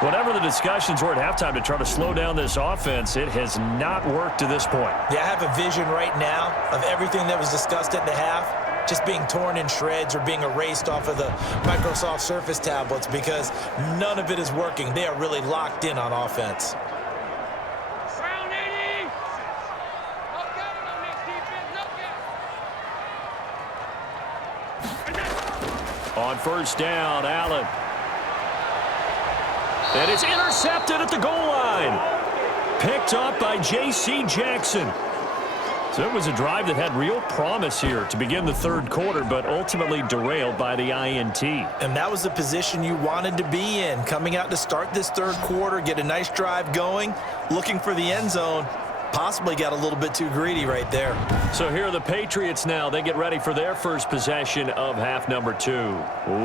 Whatever the discussions were at halftime to try to slow down this offense, it has not worked to this point. Yeah, I have a vision right now of everything that was discussed at the half just being torn in shreds or being erased off of the Microsoft Surface tablets because none of it is working. They are really locked in on offense. On first down, Allen. And it's intercepted at the goal line. Picked up by J.C. Jackson. So it was a drive that had real promise here to begin the third quarter, but ultimately derailed by the INT. And that was the position you wanted to be in, coming out to start this third quarter, get a nice drive going, looking for the end zone. Possibly got a little bit too greedy right there. So here are the Patriots now. They get ready for their first possession of half number 2.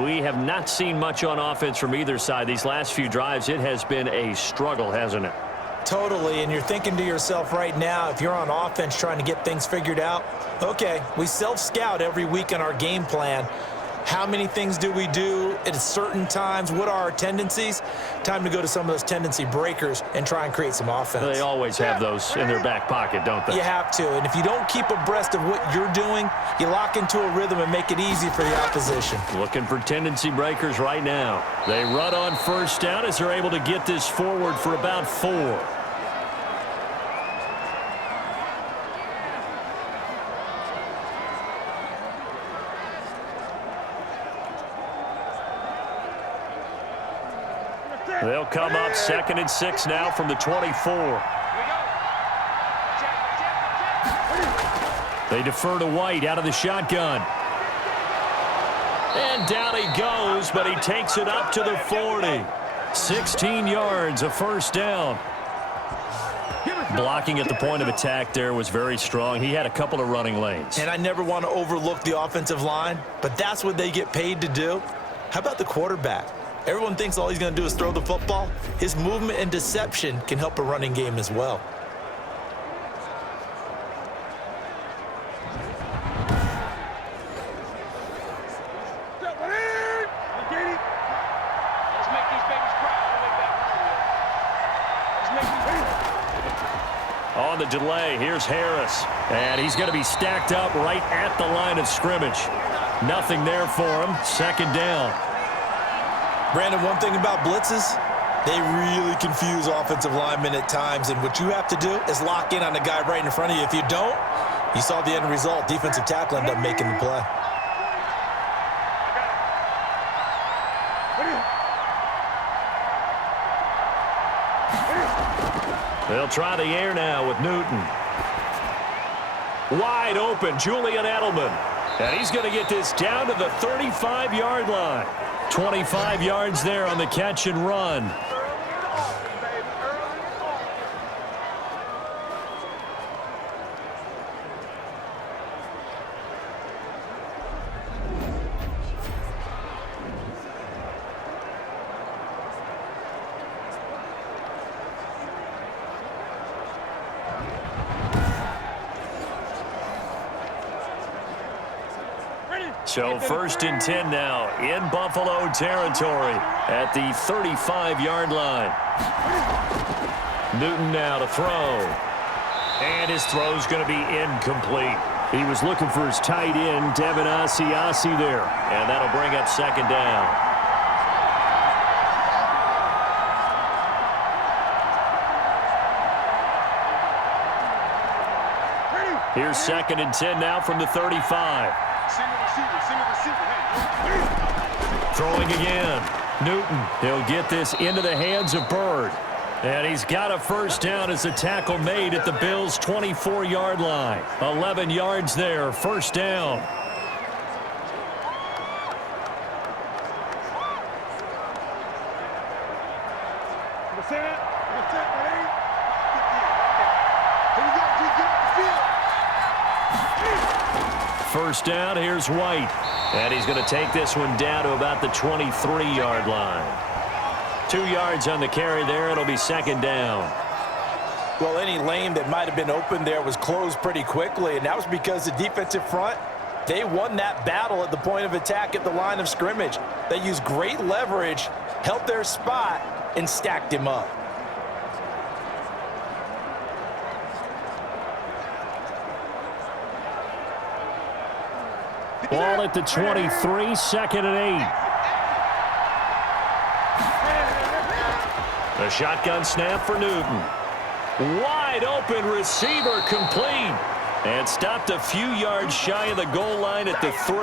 We have not seen much on offense from either side. These last few drives, it has been a struggle, hasn't it? Totally, and you're thinking to yourself right now, if you're on offense trying to get things figured out, okay, we self-scout every week in our game plan. How many things do we do at certain times? What are our tendencies? Time to go to some of those tendency breakers and try and create some offense. They always have those in their back pocket, don't they? You have to, and if you don't keep abreast of what you're doing, you lock into a rhythm and make it easy for the opposition. Looking for tendency breakers right now. They run on first down as they're able to get this forward for about 4. They'll come up 2nd and 6 now from the 24. They defer to White out of the shotgun. And down he goes, but he takes it up to the 40. 16 yards, a first down. Blocking at the point of attack there was very strong. He had a couple of running lanes. And I never want to overlook the offensive line, but that's what they get paid to do. How about the quarterback? Everyone thinks all he's going to do is throw the football. His movement and deception can help a running game as well. On the delay, here's Harris. And he's going to be stacked up right at the line of scrimmage. Nothing there for him. 2nd down. Brandon, one thing about blitzes, they really confuse offensive linemen at times, and what you have to do is lock in on the guy right in front of you. If you don't, you saw the end result. Defensive tackle ended up making the play. They'll try the air now with Newton. Wide open, Julian Edelman. And he's going to get this down to the 35-yard line. 25 yards there on the catch and run. So 1st and 10 now in Buffalo territory at the 35-yard line. Newton now to throw. And his throw's going to be incomplete. He was looking for his tight end, Devin Asiasi there. And that'll bring up 2nd down. Here's 2nd and 10 now from the 35. Throwing again. Newton, he'll get this into the hands of Bird. And he's got a first down as the tackle made at the Bills' 24-yard line. 11 yards there, first down. first down. Here's White. And he's going to take this one down to about the 23-yard line. 2 yards on the carry there. It'll be second down. Well, any lane that might have been open there was closed pretty quickly, and that was because the defensive front, they won that battle at the point of attack at the line of scrimmage. They used great leverage, held their spot, and stacked him up. Ball at the 23, second and 8. A shotgun snap for Newton. Wide open receiver complete. And stopped a few yards shy of the goal line at the 3.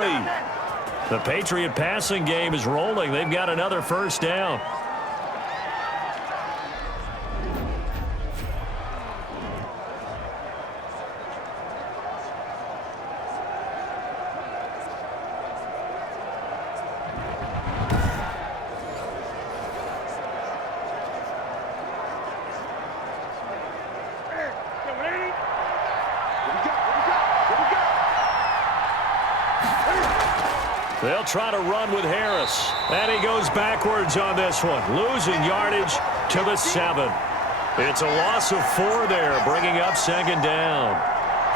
The Patriot passing game is rolling. They've got another first down. They'll try to run with Harris. And he goes backwards on this one, losing yardage to the 7. It's a loss of 4 there, bringing up second down.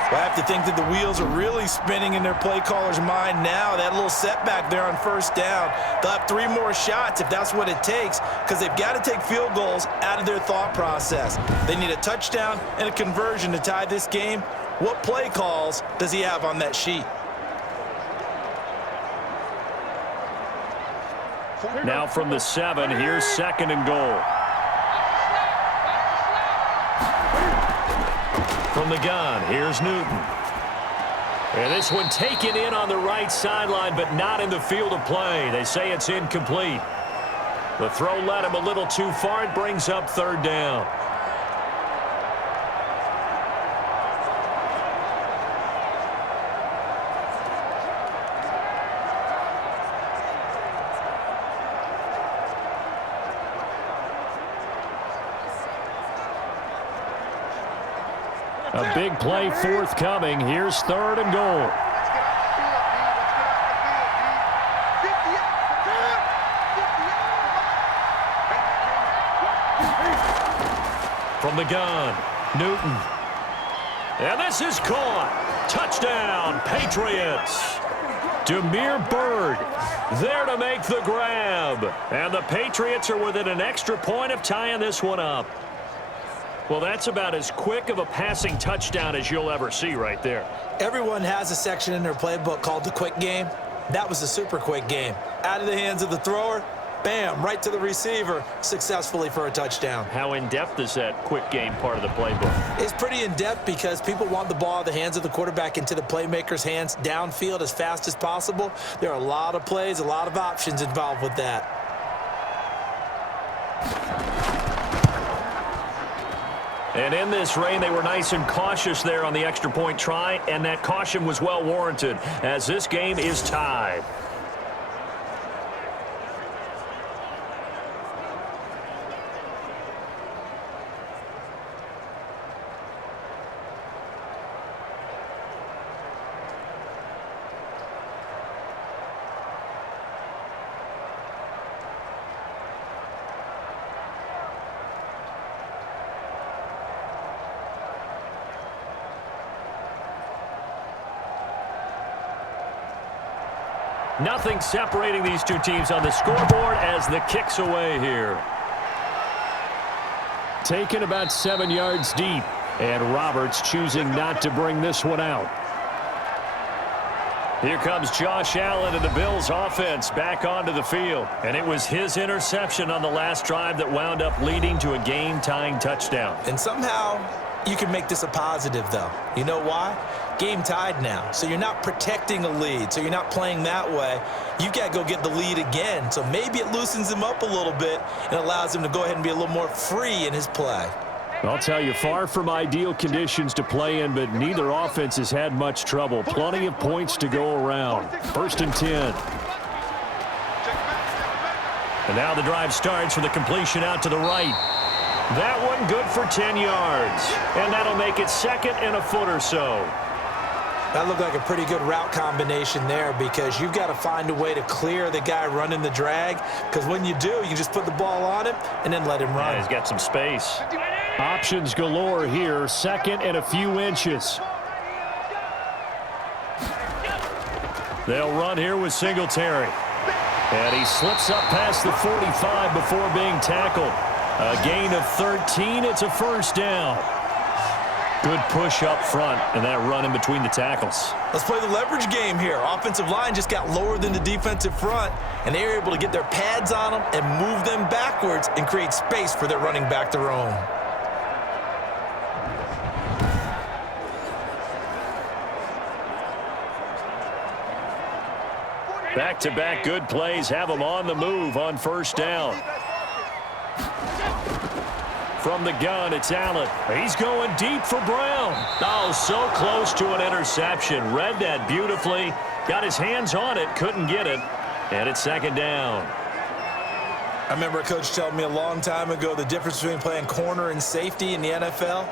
Well, I have to think that the wheels are really spinning in their play caller's mind now. That little setback there on first down. They'll have 3 more shots if that's what it takes, because they've got to take field goals out of their thought process. They need a touchdown and a conversion to tie this game. What play calls does he have on that sheet? Now from the 7, here's second and goal. From the gun, here's Newton. And this one taken in on the right sideline, but not in the field of play. They say it's incomplete. The throw led him a little too far. It brings up third down. A big play forthcoming. Here's third and goal. From the gun, Newton. And this is caught. Touchdown, Patriots. Demir Bird there to make the grab. And the Patriots are within an extra point of tying this one up. Well, that's about as quick of a passing touchdown as you'll ever see right there. Everyone has a section in their playbook called the quick game. That was a super quick game. Out of the hands of the thrower, bam, right to the receiver, successfully for a touchdown. How in-depth is that quick game part of the playbook? It's pretty in-depth because people want the ball out of the hands of the quarterback into the playmaker's hands downfield as fast as possible. There are a lot of plays, a lot of options involved with that. And in this rain, they were nice and cautious there on the extra point try, and that caution was well warranted as this game is tied. Nothing separating these two teams on the scoreboard as the kick's away here. Taken about 7 yards deep, and Roberts choosing not to bring this one out. Here comes Josh Allen and the Bills offense back onto the field. And it was his interception on the last drive that wound up leading to a game-tying touchdown. And somehow you can make this a positive, though. You know why? Game tied now, so you're not protecting a lead, so you're not playing that way. You've got to go get the lead again, so maybe it loosens him up a little bit and allows him to go ahead and be a little more free in his play. I'll tell you, far from ideal conditions to play in, but neither offense has had much trouble. Plenty of points to go around. 1st and 10. And now the drive starts with a completion out to the right. That one good for 10 yards. And that'll make it 2nd and a foot or so. That looked like a pretty good route combination there because you've got to find a way to clear the guy running the drag, because when you do, you just put the ball on him and then let him run. Yeah, he's got some space. Options galore here, second and a few inches. They'll run here with Singletary. And he slips up past the 45 before being tackled. A gain of 13, it's a first down. Good push up front, and that run in between the tackles. Let's play the leverage game here. Offensive line just got lower than the defensive front, and they were able to get their pads on them and move them backwards and create space for their running back to roam. Back-to-back good plays have them on the move on first down. From the gun, it's Allen. He's going deep for Brown. Oh, so close to an interception. Read that beautifully. Got his hands on it, couldn't get it. And it's second down. I remember a coach telling me a long time ago the difference between playing corner and safety in the NFL.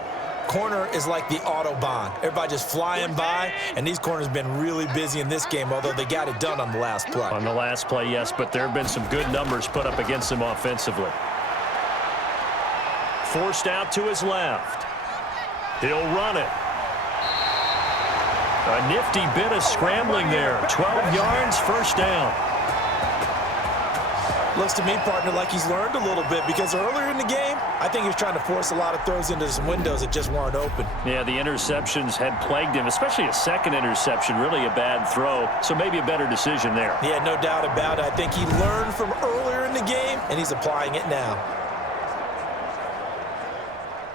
Corner is like the Autobahn. Everybody just flying by, and these corners have been really busy in this game, although they got it done on the last play. On the last play, yes, but there have been some good numbers put up against him offensively. Forced out to his left. He'll run it. A nifty bit of scrambling there. 12 yards, first down. Looks to me, partner, like he's learned a little bit, because earlier in the game, I think he was trying to force a lot of throws into some windows that just weren't open. Yeah, the interceptions had plagued him, especially a second interception, really a bad throw, so maybe a better decision there. Yeah, no doubt about it. I think he learned from earlier in the game, and he's applying it now.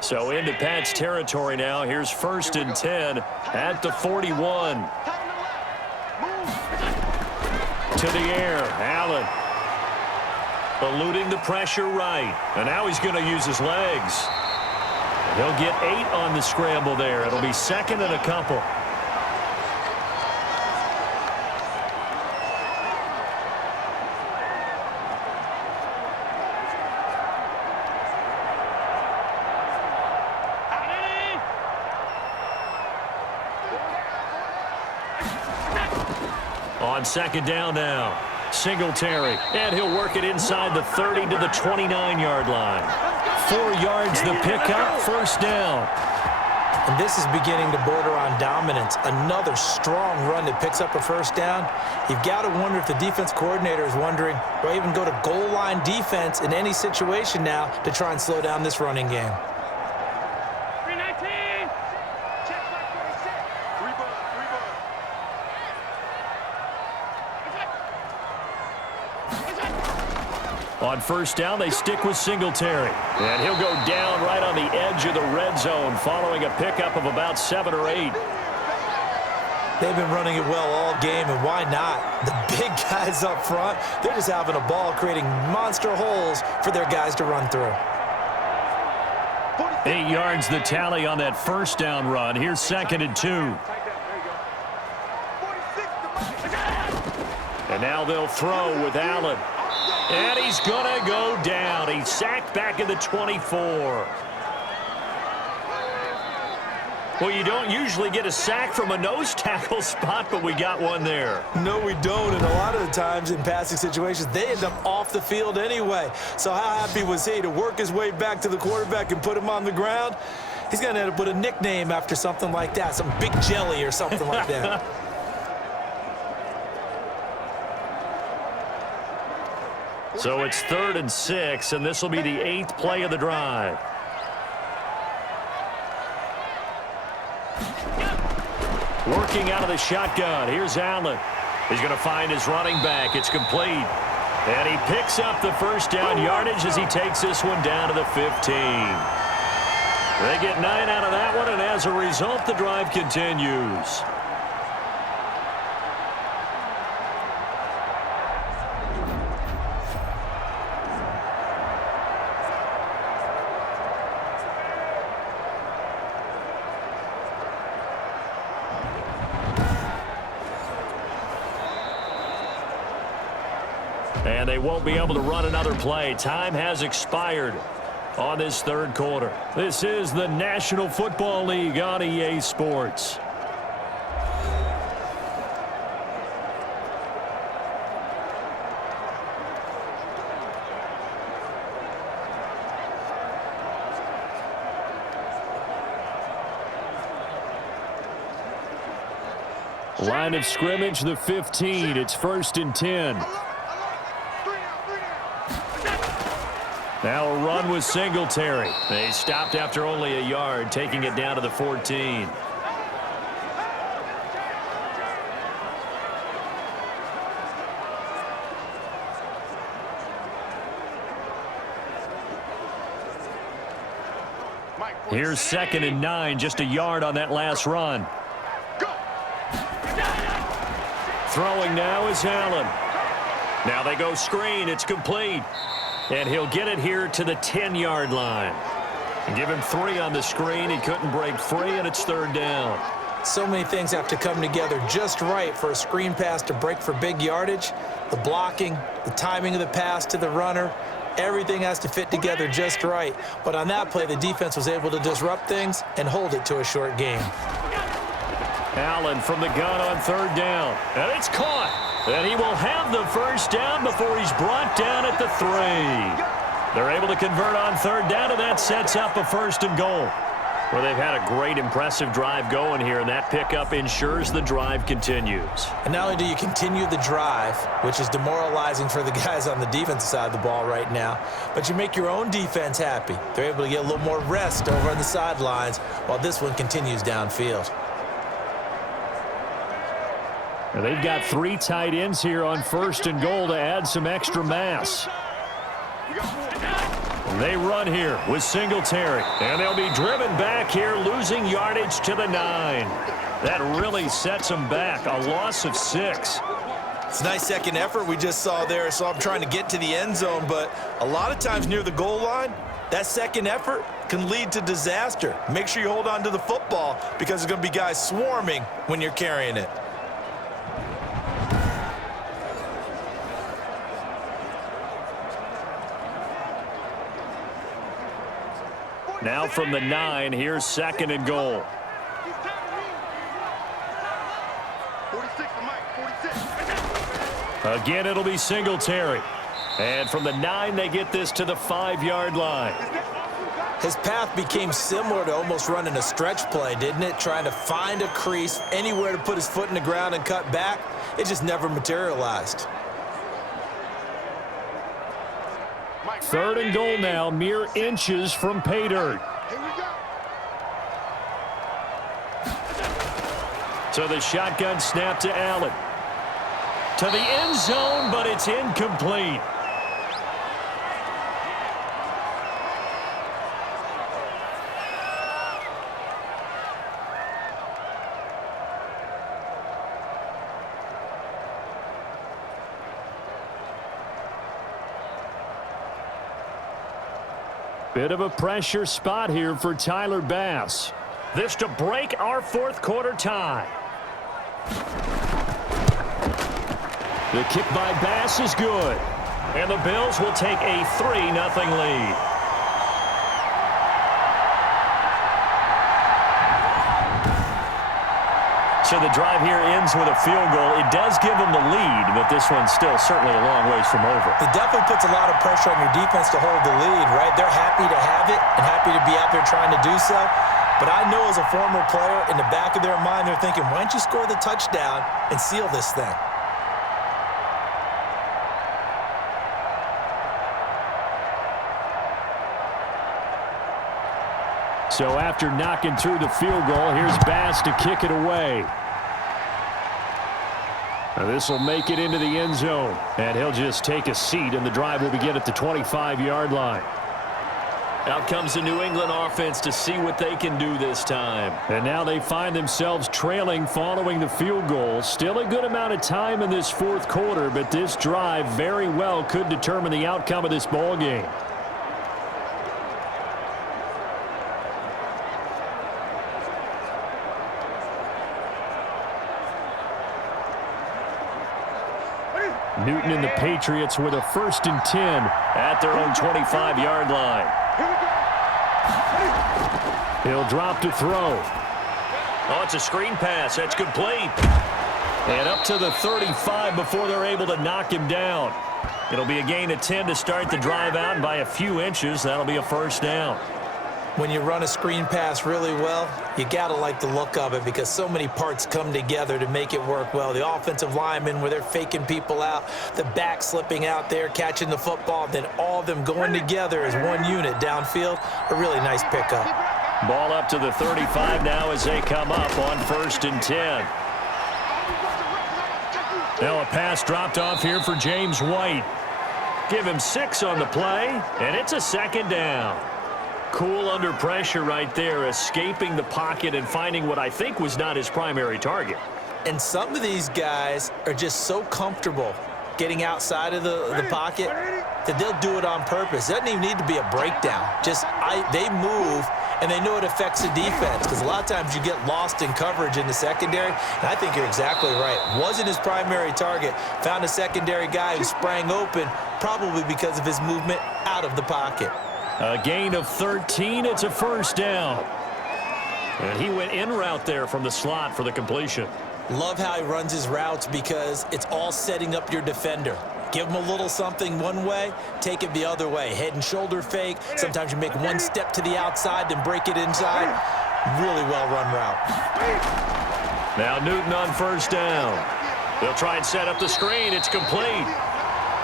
So into Pat's territory now. Here's first and 10 at the 41. To the air, Allen. Eluding the pressure right. And now he's going to use his legs. He'll get 8 on the scramble there. It'll be second and a couple. On second down now. Singletary, and he'll work it inside the 30 to the 29-yard line. 4 yards the pickup, first down. And this is beginning to border on dominance. Another strong run that picks up a first down. You've got to wonder if the defense coordinator is wondering, do I even go to goal line defense in any situation now to try and slow down this running game? On first down, they stick with Singletary. And he'll go down right on the edge of the red zone following a pickup of about 7 or 8. They've been running it well all game, and why not? The big guys up front, they're just having a ball creating monster holes for their guys to run through. 8 yards the tally on that first down run. Here's second and 2. And now they'll throw with Allen. And he's going to go down. He's sacked back at the 24. Well, you don't usually get a sack from a nose tackle spot, but we got one there. No, we don't, and a lot of the times in passing situations, they end up off the field anyway. So how happy was he to work his way back to the quarterback and put him on the ground? He's going to end up with a nickname after something like that, some Big Jelly or something like that. So it's 3rd and 6, and this will be the 8th play of the drive. Working out of the shotgun. Here's Allen. He's going to find his running back. It's complete. And he picks up the first down yardage as he takes this one down to the 15. They get 9 out of that one, and as a result, the drive continues. And they won't be able to run another play. Time has expired on this third quarter. This is the National Football League on EA Sports. Line of scrimmage, the 15. It's 1st and 10. Now a run with Singletary. They stopped after only a yard, taking it down to the 14. Here's 2nd and 9, just a yard on that last run. Throwing now is Allen. Now they go screen. It's complete. And he'll get it here to the 10-yard line. Give him 3 on the screen. He couldn't break free, and it's 3rd down. So many things have to come together just right for a screen pass to break for big yardage. The blocking, the timing of the pass to the runner, everything has to fit together just right. But on that play, the defense was able to disrupt things and hold it to a short game. Allen from the gun on 3rd down. And it's caught. And he will have the 1st down before he's brought down at the 3. They're able to convert on 3rd down, and that sets up a 1st and goal. Well, they've had a great, impressive drive going here, and that pickup ensures the drive continues. And not only do you continue the drive, which is demoralizing for the guys on the defensive side of the ball right now, but you make your own defense happy. They're able to get a little more rest over on the sidelines while this one continues downfield. And they've got 3 tight ends here on 1st and goal to add some extra mass. They run here with Singletary. And they'll be driven back here, losing yardage to the 9. That really sets them back. A loss of 6. It's a nice second effort we just saw there. So I'm trying to get to the end zone, but a lot of times near the goal line, that second effort can lead to disaster. Make sure you hold on to the football because there's going to be guys swarming when you're carrying it. Now from the 9, here's 2nd and goal. 46 to Mike, 46. Again, it'll be Singletary. And from the 9, they get this to the 5-yard line. His path became similar to almost running a stretch play, didn't it? Trying to find a crease, anywhere to put his foot in the ground and cut back. It just never materialized. 3rd and goal now, mere inches from pay dirt. So the shotgun snap to Allen. To the end zone, but it's incomplete. Bit of a pressure spot here for Tyler Bass. This to break our 4th quarter tie. The kick by Bass is good. And the Bills will take a 3-0 lead. So the drive here ends with a field goal. It does give them the lead, but this one's still certainly a long ways from over. It definitely puts a lot of pressure on your defense to hold the lead, right? They're happy to have it and happy to be out there trying to do so. But I know as a former player, in the back of their mind, they're thinking, why don't you score the touchdown and seal this thing? So after knocking through the field goal, here's Bass to kick it away. Now this will make it into the end zone. And he'll just take a seat, and the drive will begin at the 25-yard line. Out comes the New England offense to see what they can do this time. And now they find themselves trailing following the field goal. Still a good amount of time in this 4th quarter, but this drive very well could determine the outcome of this ball game. Newton and the Patriots with a 1st and 10 at their own 25-yard line. He'll drop to throw. Oh, it's a screen pass. That's complete. And up to the 35 before they're able to knock him down. It'll be a gain of 10 to start the drive out, and by a few inches, that'll be a 1st down. When you run a screen pass really well, you got to like the look of it because so many parts come together to make it work well. The offensive linemen where they're faking people out, the back slipping out there, catching the football, then all of them going together as one unit downfield. A really nice pickup. Ball up to the 35 now as they come up on 1st and 10. Now a pass dropped off here for James White. Give him 6 on the play, and it's a 2nd down. Cool under pressure right there, escaping the pocket and finding what I think was not his primary target. And some of these guys are just so comfortable getting outside of the pocket that they'll do it on purpose. It doesn't even need to be a breakdown. They move, and they know it affects the defense because a lot of times you get lost in coverage in the secondary, and I think you're exactly right. Wasn't his primary target. Found a secondary guy who sprang open, probably because of his movement out of the pocket. A gain of 13. It's a 1st down. And he went in route there from the slot for the completion. Love how he runs his routes because it's all setting up your defender. Give him a little something one way, take it the other way. Head and shoulder fake. Sometimes you make one step to the outside, then break it inside. Really well-run route. Now Newton on 1st down. They'll try and set up the screen. It's complete.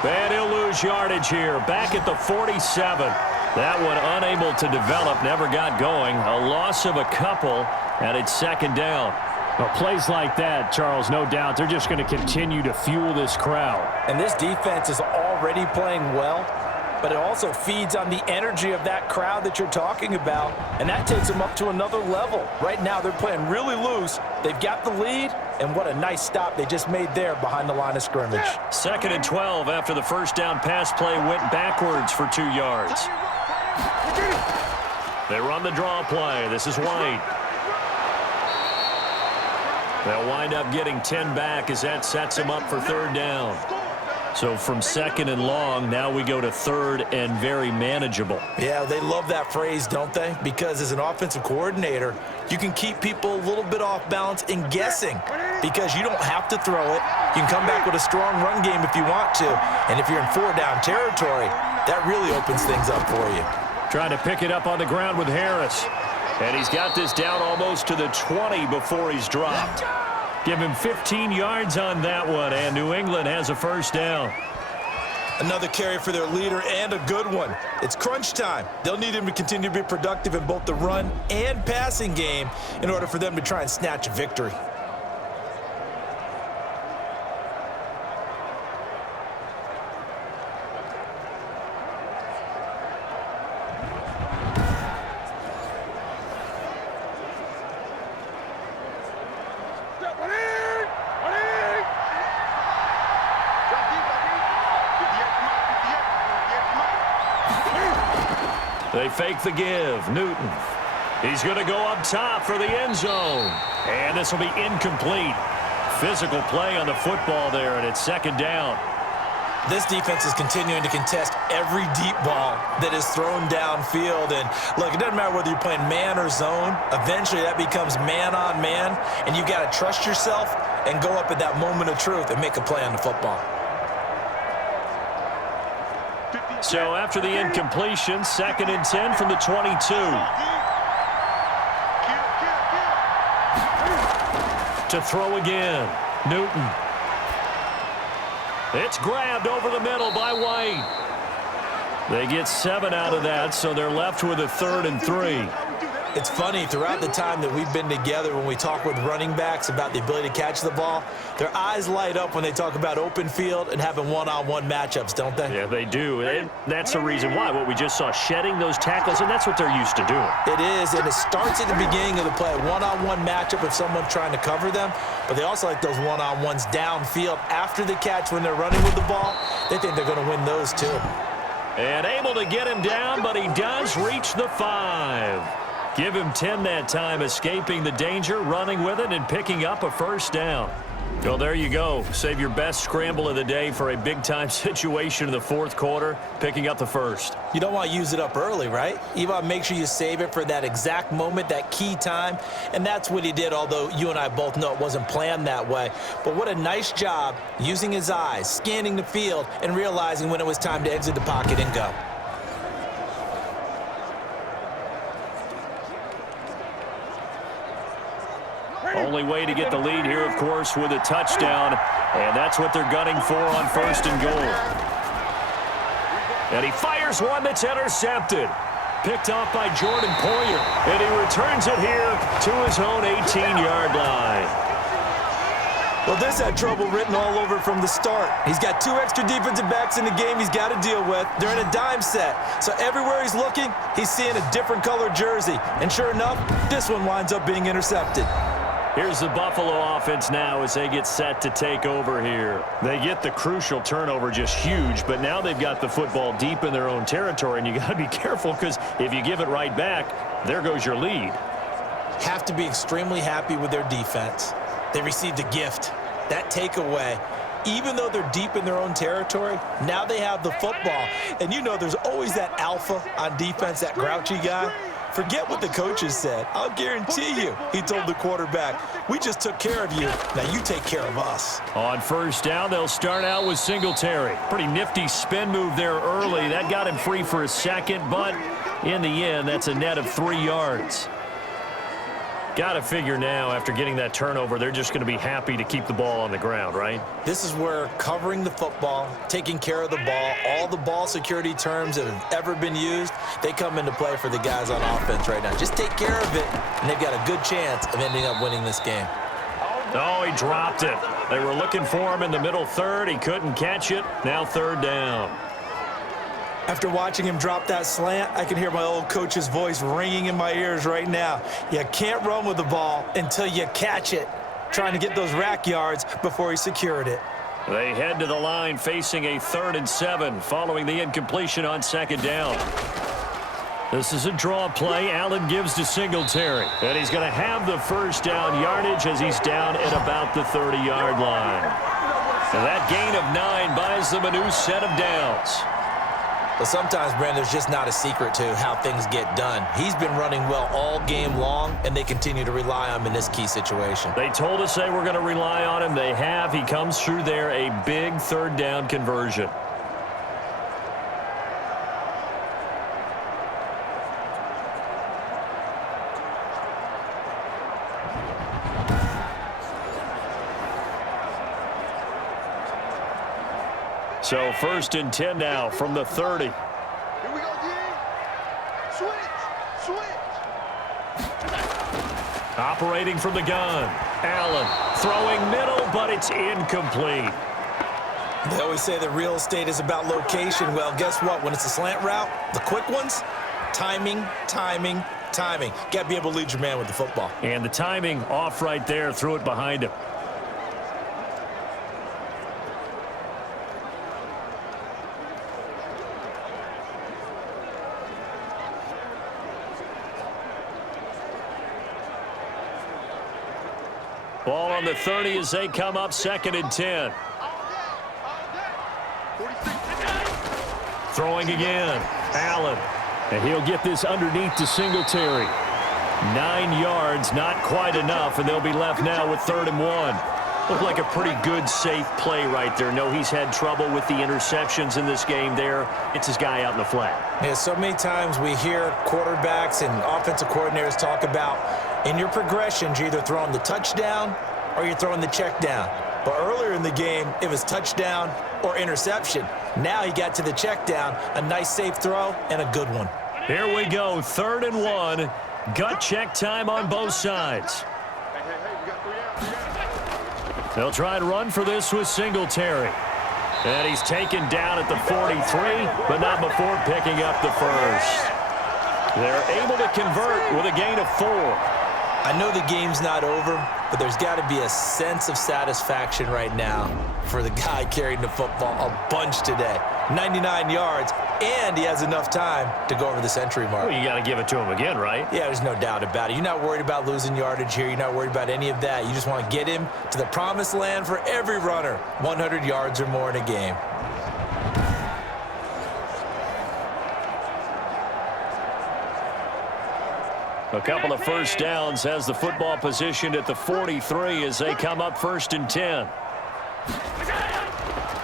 And he'll lose yardage here. Back at the 47. That one unable to develop, never got going. A loss of a couple, and it's 2nd down. Well, plays like that, Charles, no doubt, they're just going to continue to fuel this crowd. And this defense is already playing well, but it also feeds on the energy of that crowd that you're talking about, and that takes them up to another level. Right now, they're playing really loose. They've got the lead, and what a nice stop they just made there behind the line of scrimmage. 2nd and 12 after the 1st down pass play went backwards for 2 yards. They run the draw play. This is White. They'll wind up getting 10 back as that sets them up for 3rd down. So from 2nd and long, now we go to 3rd and very manageable. Yeah, they love that phrase, don't they? Because as an offensive coordinator, you can keep people a little bit off balance and guessing because you don't have to throw it. You can come back with a strong run game if you want to. And if you're in 4-down territory, that really opens things up for you. Trying to pick it up on the ground with Harris. And he's got this down almost to the 20 before he's dropped. Give him 15 yards on that one, and New England has a 1st down. Another carry for their leader and a good one. It's crunch time. They'll need him to continue to be productive in both the run and passing game in order for them to try and snatch a victory. They fake the give. Newton. He's going to go up top for the end zone. And this will be incomplete. Physical play on the football there, and it's 2nd down. This defense is continuing to contest every deep ball that is thrown downfield. And, look, it doesn't matter whether you're playing man or zone. Eventually, that becomes man on man. And you've got to trust yourself and go up at that moment of truth and make a play on the football. So after the incompletion, 2nd and 10 from the 22. To throw again. Newton. It's grabbed over the middle by White. They get 7 out of that, so they're left with a 3rd and 3. It's funny, throughout the time that we've been together, when we talk with running backs about the ability to catch the ball, their eyes light up when they talk about open field and having one-on-one matchups, don't they? Yeah, they do. And that's the reason why. What we just saw, shedding those tackles, and that's what they're used to doing. It is, and it starts at the beginning of the play. One-on-one matchup if someone's trying to cover them, but they also like those one-on-ones downfield after the catch when they're running with the ball. They think they're going to win those too. And able to get him down, but he does reach the 5. Give him 10 that time, escaping the danger, running with it, and picking up a 1st down. Well, there you go. Save your best scramble of the day for a big-time situation in the 4th quarter, picking up the 1st. You don't want to use it up early, right? You want to make sure you save it for that exact moment, that key time, and that's what he did, although you and I both know it wasn't planned that way. But what a nice job using his eyes, scanning the field, and realizing when it was time to exit the pocket and go. Only way to get the lead here, of course, with a touchdown, and that's what they're gunning for on 1st and goal. And he fires one that's intercepted. Picked off by Jordan Poyer, and he returns it here to his own 18-yard line. Well, this had trouble written all over from the start. He's got 2 extra defensive backs in the game he's got to deal with. They're in a dime set. So everywhere he's looking, he's seeing a different color jersey. And sure enough, this one winds up being intercepted. Here's the Buffalo offense now as they get set to take over here. They get the crucial turnover, just huge, but now they've got the football deep in their own territory, and you got to be careful because if you give it right back, there goes your lead. Have to be extremely happy with their defense. They received a gift. That takeaway, even though they're deep in their own territory, now they have the football. And you know there's always that alpha on defense, that grouchy guy. Forget what the coaches said. I'll guarantee you, he told the quarterback, we just took care of you. Now you take care of us. On 1st down, they'll start out with Singletary. Pretty nifty spin move there early. That got him free for a second, but in the end, that's a net of 3 yards. Got to figure now, after getting that turnover, they're just going to be happy to keep the ball on the ground, right? This is where covering the football, taking care of the ball, all the ball security terms that have ever been used, they come into play for the guys on offense right now. Just take care of it, and they've got a good chance of ending up winning this game. Oh, he dropped it. They were looking for him in the middle third. He couldn't catch it. Now 3rd down. After watching him drop that slant, I can hear my old coach's voice ringing in my ears right now. You can't run with the ball until you catch it. Trying to get those rack yards before he secured it. They head to the line facing a 3rd and 7 following the incompletion on 2nd down. This is a draw play. Allen gives to Singletary. And he's going to have the 1st down yardage as he's down at about the 30-yard line. And that gain of 9 buys them a new set of downs. But sometimes, Brandon, there's just not a secret to how things get done. He's been running well all game long, and they continue to rely on him in this key situation. They told us they were going to rely on him. They have. He comes through there, a big 3rd down conversion. So 1st and 10 now from the 30. Here we go, D. Switch. Operating from the gun. Allen throwing middle, but it's incomplete. They always say that real estate is about location. Well, guess what? When it's a slant route, the quick ones, timing. Got to be able to lead your man with the football. And the timing off right there. Threw it behind him. Ball on the 30 as they come up 2nd and 10. Throwing again. Allen. And he'll get this underneath to Singletary. 9 yards, not quite enough, and they'll be left now with 3rd and 1. Looked like a pretty good, safe play right there. No, he's had trouble with the interceptions in this game there. It's his guy out in the flat. Yeah, so many times we hear quarterbacks and offensive coordinators talk about in your progressions, you're either throwing the touchdown or you're throwing the check down. But earlier in the game, it was touchdown or interception. Now he got to the check down, a nice safe throw and a good one. Here we go, 3rd and 1. Gut check time on both sides. Hey, we got 3 down. They'll try and run for this with Singletary. And he's taken down at the 43, but not before picking up the 1st. They're able to convert with a gain of 4. I know the game's not over, but there's got to be a sense of satisfaction right now for the guy carrying the football a bunch today. 99 yards, and he has enough time to go over the century mark. Well, you got to give it to him again, right? Yeah, there's no doubt about it. You're not worried about losing yardage here. You're not worried about any of that. You just want to get him to the promised land for every runner, 100 yards or more in a game. A couple of 1st downs has the football positioned at the 43 as they come up 1st and 10.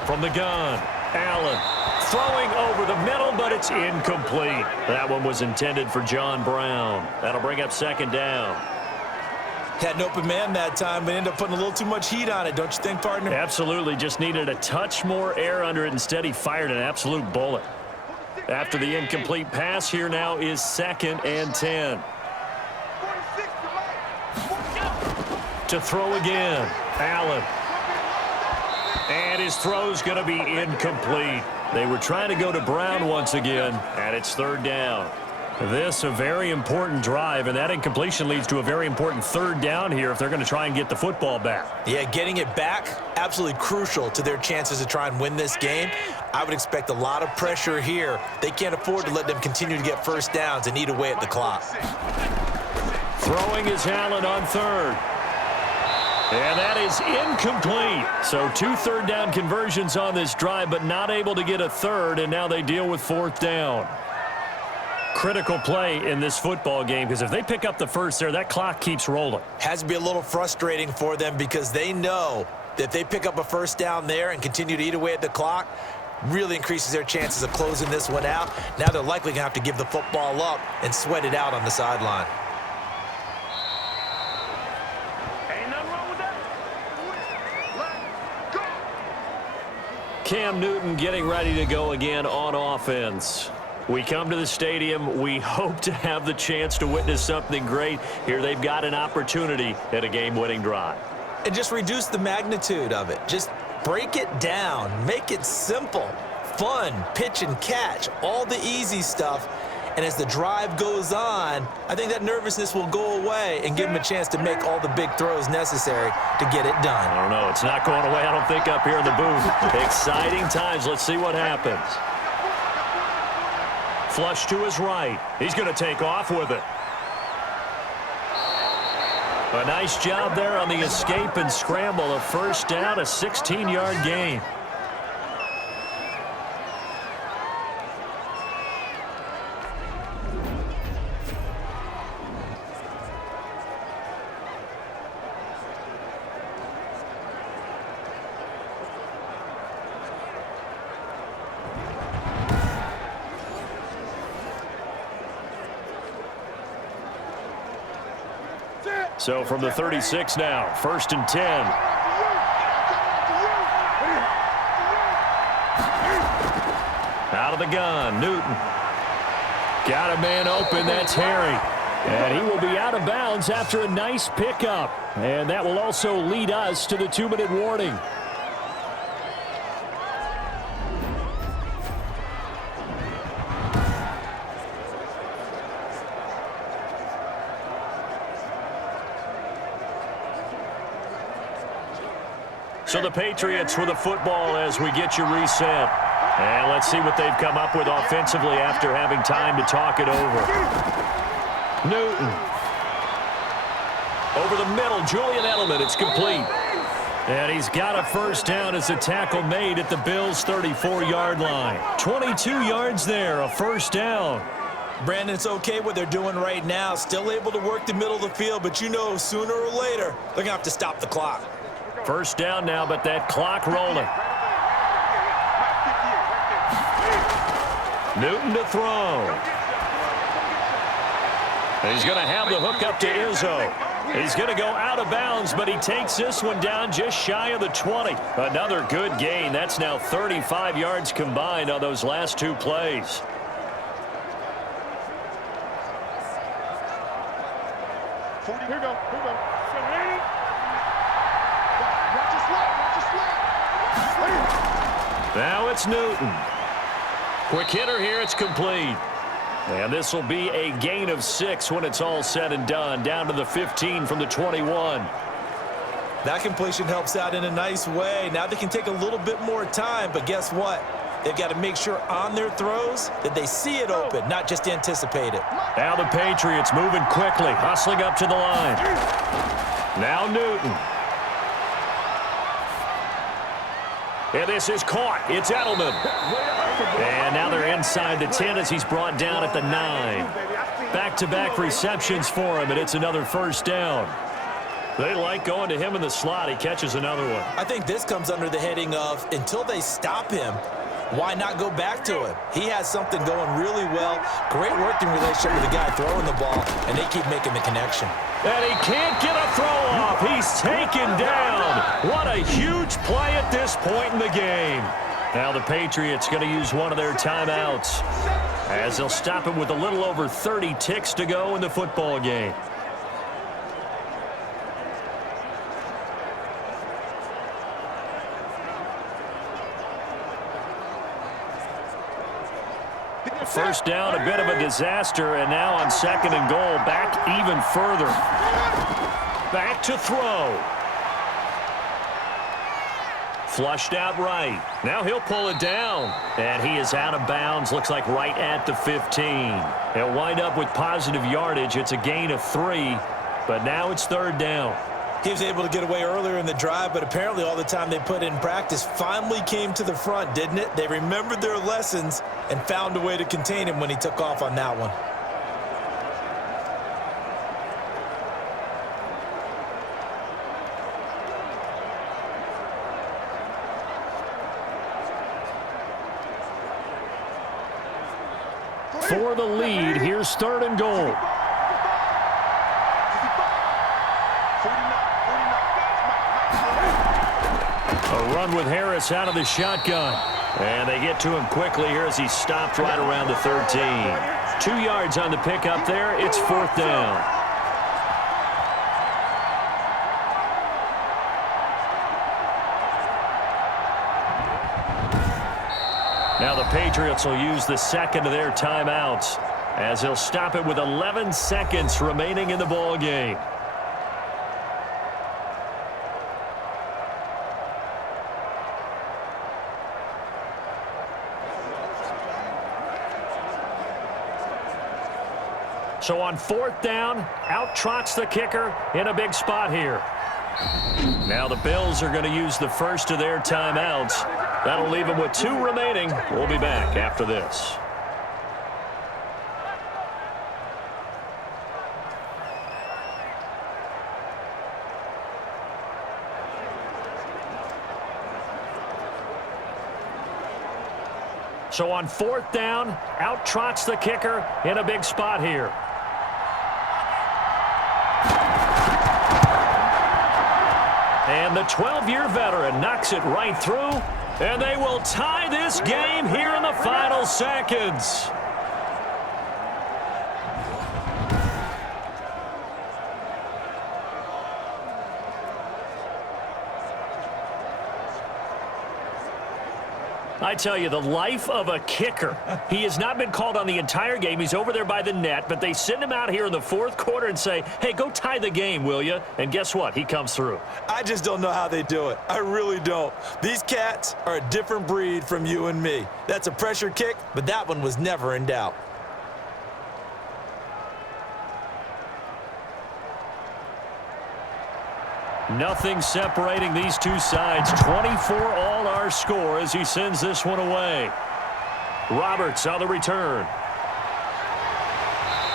From the gun, Allen throwing over the middle, but it's incomplete. That one was intended for John Brown. That'll bring up 2nd down. Had an open man that time, but ended up putting a little too much heat on it, don't you think, partner? Absolutely. Just needed a touch more air under it. Instead, he fired an absolute bullet. After the incomplete pass, here now is 2nd and 10. To throw again, Allen. And his throw's going to be incomplete. They were trying to go to Brown once again, and it's 3rd down. This a very important drive, and that incompletion leads to a very important 3rd down here if they're going to try and get the football back. Yeah, getting it back, absolutely crucial to their chances to try and win this game. I would expect a lot of pressure here. They can't afford to let them continue to get first downs and eat away at the clock. Throwing is Allen on 3rd. And that is incomplete. So 2 3rd down conversions on this drive, but not able to get a 3rd, and now they deal with 4th down. Critical play in this football game, because if they pick up the first there, that clock keeps rolling. Has to be a little frustrating for them because they know that if they pick up a first down there and continue to eat away at the clock, really increases their chances of closing this one out. Now they're likely going to have to give the football up and sweat it out on the sideline. Ain't nothing wrong with that. Let's go. Cam Newton getting ready to go again on offense. We come to the stadium. We hope to have the chance to witness something great. Here they've got an opportunity at a game-winning drive. And just reduce the magnitude of it. Just break it down. Make it simple. Fun, pitch and catch, all the easy stuff. And as the drive goes on, I think that nervousness will go away and give them a chance to make all the big throws necessary to get it done. I don't know. It's not going away, I don't think, up here in the booth. Exciting times. Let's see what happens. Flush to his right. He's going to take off with it. A nice job there on the escape and scramble. A first down, a 16-yard gain. So from the 36 now, 1st and 10. Out of the gun, Newton. Got a man open, that's Harry. And he will be out of bounds after a nice pickup. And that will also lead us to the 2-minute warning. So the Patriots with the football as we get you reset. And let's see what they've come up with offensively after having time to talk it over. Newton. Over the middle, Julian Edelman, it's complete. And he's got a first down as a tackle made at the Bills' 34-yard line. 22 yards there, a first down. Brandon, it's okay what they're doing right now. Still able to work the middle of the field, but you know sooner or later they're going to have to stop the clock. First down now, but that clock rolling. Newton to throw. He's going to have the hook up to Izzo. He's going to go out of bounds, but he takes this one down just shy of the 20. Another good gain. That's now 35 yards combined on those last 2 plays. Here we go. Now it's Newton. Quick hitter here, it's complete. And this will be a gain of 6 when it's all said and done. Down to the 15 from the 21. That completion helps out in a nice way. Now they can take a little bit more time, but guess what? They've got to make sure on their throws that they see it open, not just anticipate it. Now the Patriots moving quickly, hustling up to the line. Now Newton. And this is caught. It's Edelman. And now they're inside the 10 as he's brought down at the 9. Back-to-back receptions for him, and it's another first down. They like going to him in the slot. He catches another one. I think this comes under the heading of until they stop him, Why not go back to him? He has something going really well. Great working relationship with the guy throwing the ball, and they keep making the connection. And he can't get a throw off. He's taken down. What a huge play at this point in the game. Now the Patriots going to use one of their timeouts as they'll stop it with a little over 30 ticks to go in the football game. First down, a bit of a disaster, and now on 2nd and goal, back even further. Back to throw. Flushed out right. Now he'll pull it down. And he is out of bounds, looks like right at the 15. He'll wind up with positive yardage. It's a gain of 3, but now it's 3rd down. He was able to get away earlier in the drive, but apparently all the time they put in practice finally came to the front, didn't it? They remembered their lessons and found a way to contain him when he took off on that one. For the lead, here's 3rd and goal. A run with Harris out of the shotgun. And they get to him quickly here as he stopped right around the 13. 2 yards on the pickup there. It's 4th down. Now the Patriots will use the 2nd of their timeouts as they'll stop it with 11 seconds remaining in the ball game. So on 4th down, out trots the kicker in a big spot here. Now the Bills are going to use the first of their timeouts. That'll leave them with 2 remaining. We'll be back after this. So on 4th down, out trots the kicker in a big spot here. And the 12-year veteran knocks it right through, and they will tie this game here in the final seconds. I tell you, the life of a kicker. He has not been called on the entire game. He's over there by the net, but they send him out here in the 4th quarter and say, hey, go tie the game, will you? And guess what? He comes through. I just don't know how they do it. I really don't. These cats are a different breed from you and me. That's a pressure kick, but that one was never in doubt. Nothing separating these two sides. 24 all our score as he sends this one away. Roberts on the return.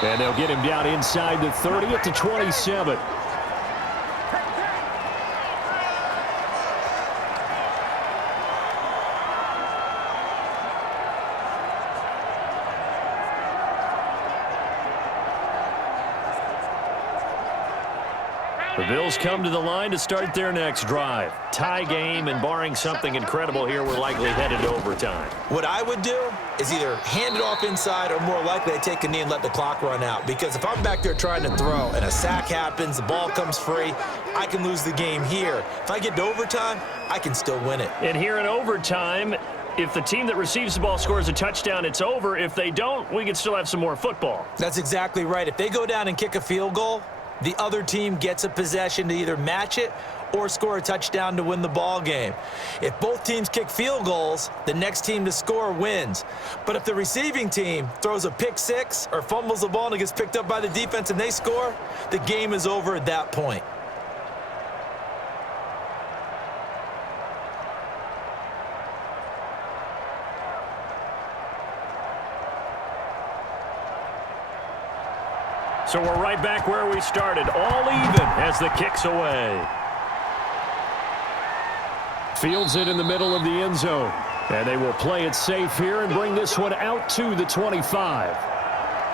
And they'll get him down inside the 30 at the 27. The Bills come to the line to start their next drive. Tie game, and barring something incredible here, we're likely headed to overtime. What I would do is either hand it off inside or more likely I take a knee and let the clock run out. Because if I'm back there trying to throw and a sack happens, the ball comes free, I can lose the game here. If I get to overtime, I can still win it. And here in overtime, if the team that receives the ball scores a touchdown, it's over. If they don't, we can still have some more football. That's exactly right. If they go down and kick a field goal, the other team gets a possession to either match it or score a touchdown to win the ball game. If both teams kick field goals, the next team to score wins. But if the receiving team throws a pick six or fumbles the ball and it gets picked up by the defense and they score, the game is over at that point. So we're right back where we started, all even as the kick's away. Fields it in the middle of the end zone. And they will play it safe here and bring this one out to the 25.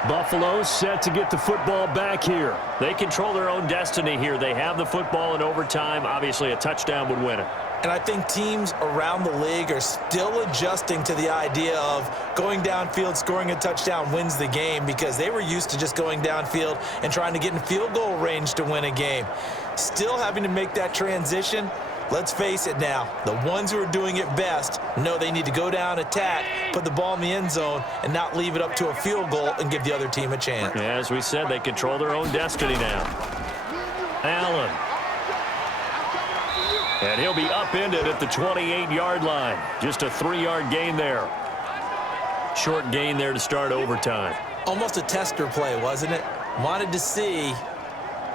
Buffalo set to get the football back here. They control their own destiny here. They have the football in overtime. Obviously, a touchdown would win it. And I think teams around the league are still adjusting to the idea of going downfield, scoring a touchdown wins the game, because they were used to just going downfield and trying to get in field goal range to win a game. Still having to make that transition. Let's face it now, the ones who are doing it best know they need to go down, attack, put the ball in the end zone, and not leave it up to a field goal and give the other team a chance. Yeah, as we said, they control their own destiny now. Allen. And he'll be upended at the 28-yard line. Just a 3-yard gain there. Short gain there to start overtime. Almost a tester play, wasn't it? Wanted to see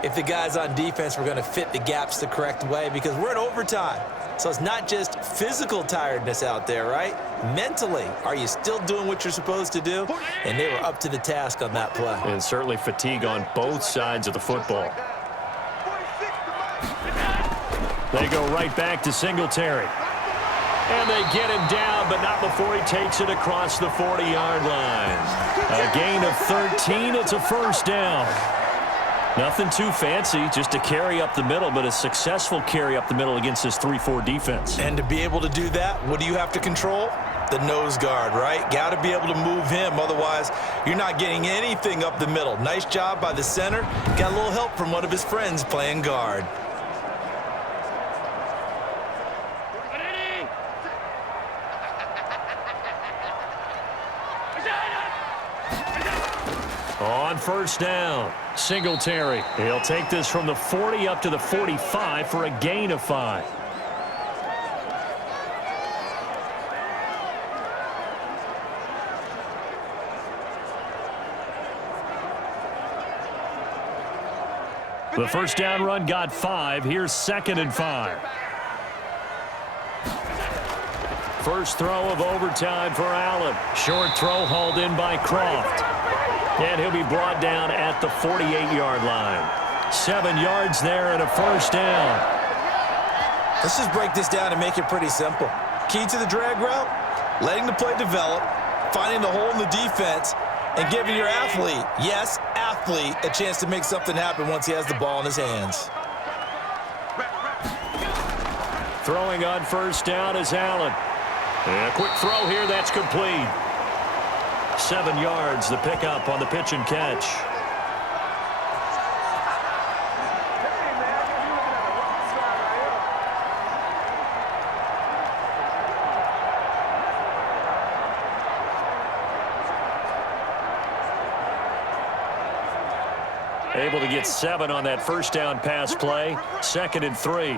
if the guys on defense were going to fit the gaps the correct way, because we're in overtime. So it's not just physical tiredness out there, right? Mentally, are you still doing what you're supposed to do? And they were up to the task on that play. And certainly fatigue on both sides of the football. They go right back to Singletary. And they get him down, but not before he takes it across the 40-yard line. A gain of 13. It's a first down. Nothing too fancy, just a carry up the middle, but a successful carry up the middle against this 3-4 defense. And to be able to do that, what do you have to control? The nose guard, right? Got to be able to move him. Otherwise, you're not getting anything up the middle. Nice job by the center. Got a little help from one of his friends playing guard. On first down, Singletary. He'll take this from the 40 up to the 45 for a gain of 5. The first down run got 5. Here's 2nd and 5. First throw of overtime for Allen. Short throw hauled in by Croft. And he'll be brought down at the 48-yard line. 7 yards there and a first down. Let's just break this down and make it pretty simple. Key to the drag route, letting the play develop, finding the hole in the defense, and giving your athlete, yes, athlete, a chance to make something happen once he has the ball in his hands. Throwing on first down is Allen. And a quick throw here, that's complete. 7 yards, the pickup on the pitch and catch. Able to get 7 on that first down pass play. 2nd and 3.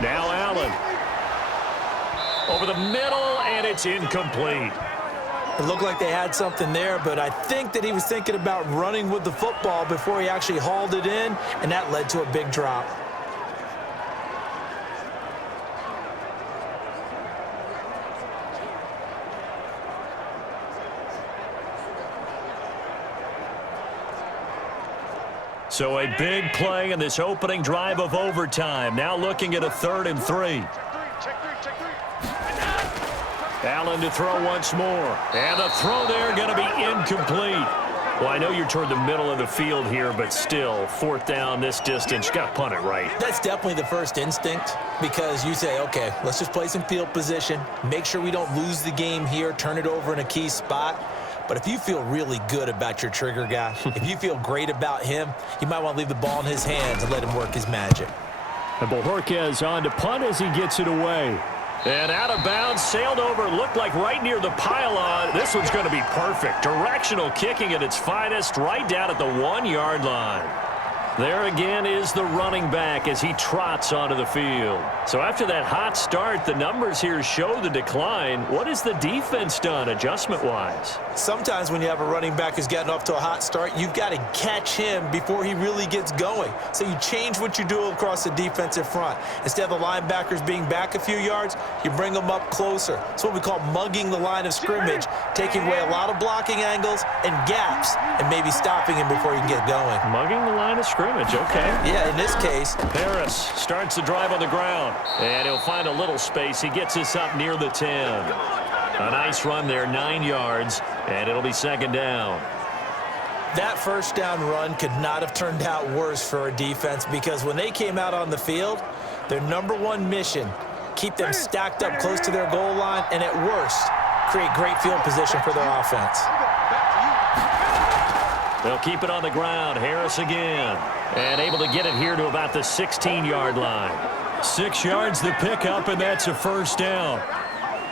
Now Allen. Over the middle, and it's incomplete. It looked like they had something there, but I think that he was thinking about running with the football before he actually hauled it in, and that led to a big drop. So a big play in this opening drive of overtime. Now looking at a 3rd and 3. Allen to throw once more. And the throw there going to be incomplete. Well, I know you're toward the middle of the field here, but still, 4th down this distance. You got to punt it right. That's definitely the first instinct, because you say, okay, let's just play some field position, make sure we don't lose the game here, turn it over in a key spot. But if you feel really good about your trigger guy, if you feel great about him, you might want to leave the ball in his hands and let him work his magic. And Bojorquez on to punt as he gets it away. And out of bounds, sailed over, looked like right near the pylon. This one's going to be perfect. Directional kicking at its finest, right down at the 1-yard line. There again is the running back as he trots onto the field. So after that hot start, the numbers here show the decline. What has the defense done adjustment-wise? Sometimes when you have a running back who's getting off to a hot start, you've got to catch him before he really gets going. So you change what you do across the defensive front. Instead of the linebackers being back a few yards, you bring them up closer. It's what we call mugging the line of scrimmage, taking away a lot of blocking angles and gaps and maybe stopping him before he can get going. Mugging the line of scrimmage. scrimmage. Okay. Yeah, in this case. Harris starts the drive on the ground. And he'll find a little space. He gets us up near the 10. A nice run there, 9 yards. And it'll be second down. That first down run could not have turned out worse for our defense, because when they came out on the field, their number one mission, keep them stacked up close to their goal line, and at worst, create great field position for their offense. They'll keep it on the ground. Harris again. And able to get it here to about the 16-yard line. 6 yards the pickup, and that's a first down.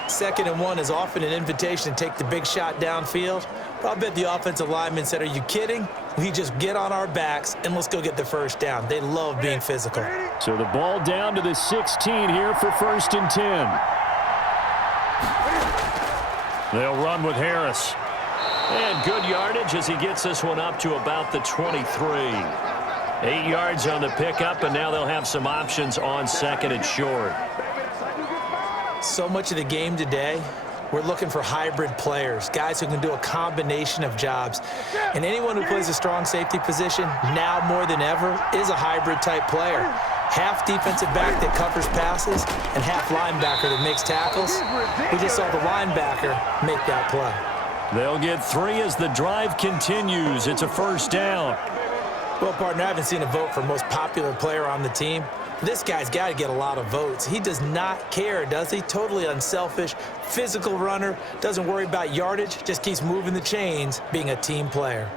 2nd and 1 is often an invitation to take the big shot downfield. But I'll bet the offensive lineman said, are you kidding? We just get on our backs and let's go get the first down. They love being physical. So the ball down to the 16 here for 1st and 10. They'll run with Harris. And good yardage as he gets this one up to about the 23. 8 yards on the pickup, and now they'll have some options on 2nd and short. So much of the game today, we're looking for hybrid players, guys who can do a combination of jobs. And anyone who plays a strong safety position, now more than ever, is a hybrid type player. Half defensive back that covers passes and half linebacker that makes tackles. We just saw the linebacker make that play. They'll get 3 as the drive continues. It's a first down. Well, partner, I haven't seen a vote for most popular player on the team. This guy's got to get a lot of votes. He does not care, does he? Totally unselfish, physical runner, doesn't worry about yardage, just keeps moving the chains, being a team player.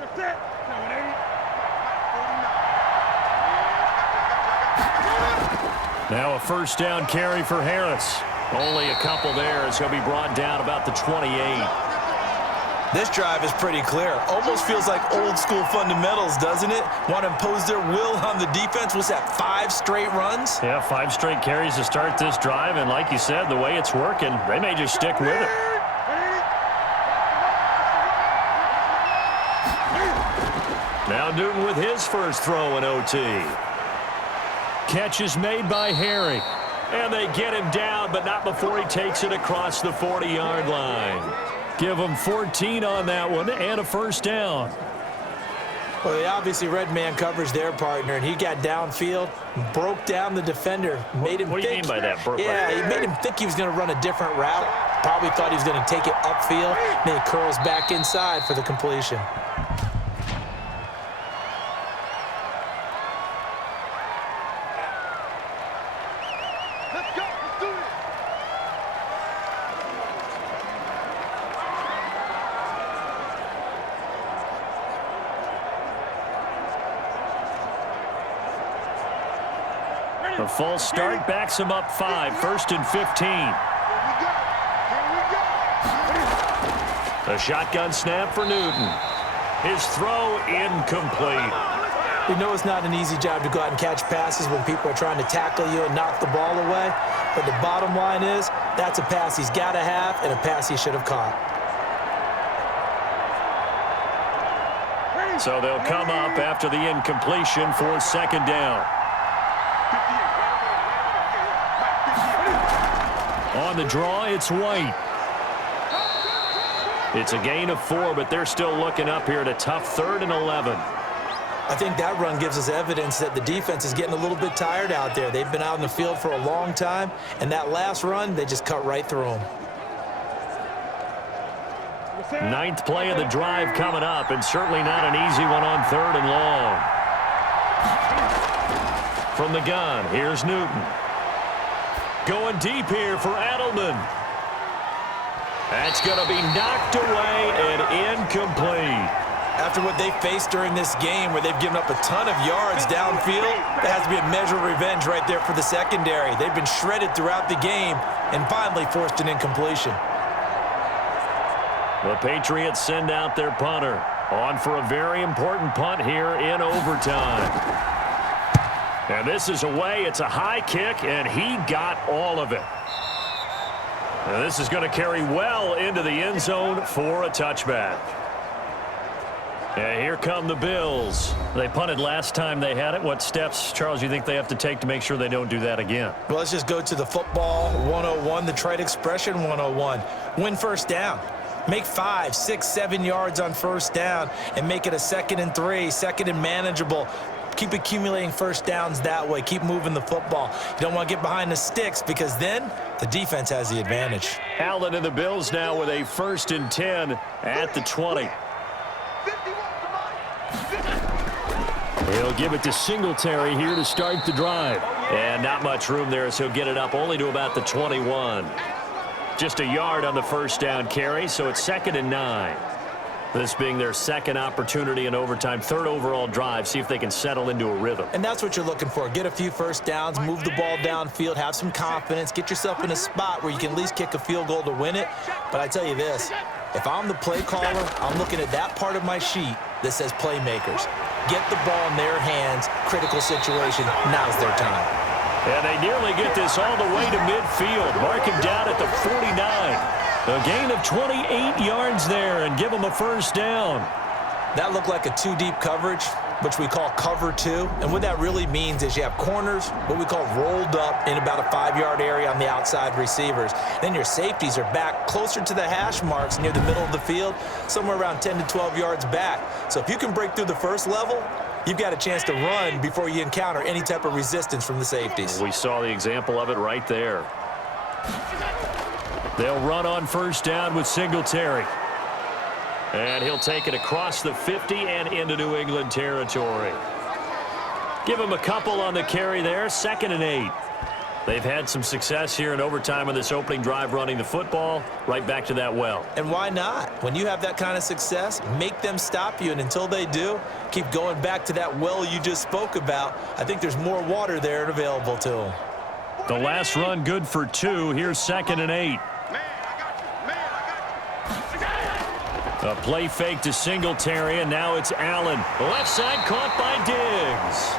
Now a first down carry for Harris. Only a couple there as he'll be brought down about the 28. This drive is pretty clear. Almost feels like old school fundamentals, doesn't it? Want to impose their will on the defense. Was that 5 straight runs? Yeah, 5 straight carries to start this drive, and like you said, the way it's working, they may just stick with it. Now Newton with his first throw in OT. Catch is made by Harry. And they get him down, but not before he takes it across the 40-yard line. Give them 14 on that one and a first down. Well, they obviously read man coverage their partner, and he got downfield, broke down the defender, made him What do you mean by that? Yeah, he made him think he was going to run a different route. Probably thought he was going to take it upfield. Then he curls back inside for the completion. Let's go. Let's do it. A false start backs him up 5, 1st and 15. A shotgun snap for Newton. His throw incomplete. We know it's not an easy job to go out and catch passes when people are trying to tackle you and knock the ball away. But the bottom line is, that's a pass he's got to have and a pass he should have caught. So they'll come up after the incompletion for 2nd down. On the draw, it's White. It's a gain of 4, but they're still looking up here at a tough 3rd and 11. I think that run gives us evidence that the defense is getting a little bit tired out there. They've been out in the field for a long time, and that last run, they just cut right through them. 9th play of the drive coming up, and certainly not an easy one on 3rd and long. From the gun, here's Newton. Going deep here for Edelman. That's going to be knocked away and incomplete. After what they faced during this game where they've given up a ton of yards downfield, that has to be a measure of revenge right there for the secondary. They've been shredded throughout the game and finally forced an incompletion. The Patriots send out their punter on for a very important punt here in overtime. And this is away. It's a high kick, and he got all of it. And this is going to carry well into the end zone for a touchback. And here come the Bills. They punted last time they had it. What steps, Charles, you think they have to take to make sure they don't do that again? Well, let's just go to the football 101, the trade expression 101. Win first down. Make 5, 6, 7 yards on first down and make it a 2nd and 3, 2nd and manageable. Keep accumulating first downs that way. Keep moving the football. You don't want to get behind the sticks because then the defense has the advantage. Allen and the Bills now with a 1st and 10 at the 20. He'll give it to Singletary here to start the drive. And not much room there, so he'll get it up only to about the 21. Just a yard on the first down carry, so it's 2nd and 9. This being their second opportunity in overtime, 3rd overall drive. See if they can settle into a rhythm. And that's what you're looking for. Get a few first downs, move the ball downfield, have some confidence, get yourself in a spot where you can at least kick a field goal to win it. But I tell you this, if I'm the play caller, I'm looking at that part of my sheet that says playmakers. Get the ball in their hands, critical situation, now's their time. And they nearly get this all the way to midfield. Mark him down at the 49. A gain of 28 yards there and give them a first down. That looked like a 2-deep coverage, which we call cover 2. And what that really means is you have corners, what we call rolled up in about a 5-yard area on the outside receivers. Then your safeties are back closer to the hash marks near the middle of the field, somewhere around 10 to 12 yards back. So if you can break through the first level, you've got a chance to run before you encounter any type of resistance from the safeties. We saw the example of it right there. They'll run on first down with Singletary. And he'll take it across the 50 and into New England territory. Give him a couple on the carry there, 2nd and 8. They've had some success here in overtime on this opening drive running the football. Right back to that well. And why not? When you have that kind of success, make them stop you. And until they do, keep going back to that well you just spoke about. I think there's more water there and available to them. The last run good for 2. Here's 2nd and 8. A play fake to Singletary, and now it's Allen. Left side caught by Diggs.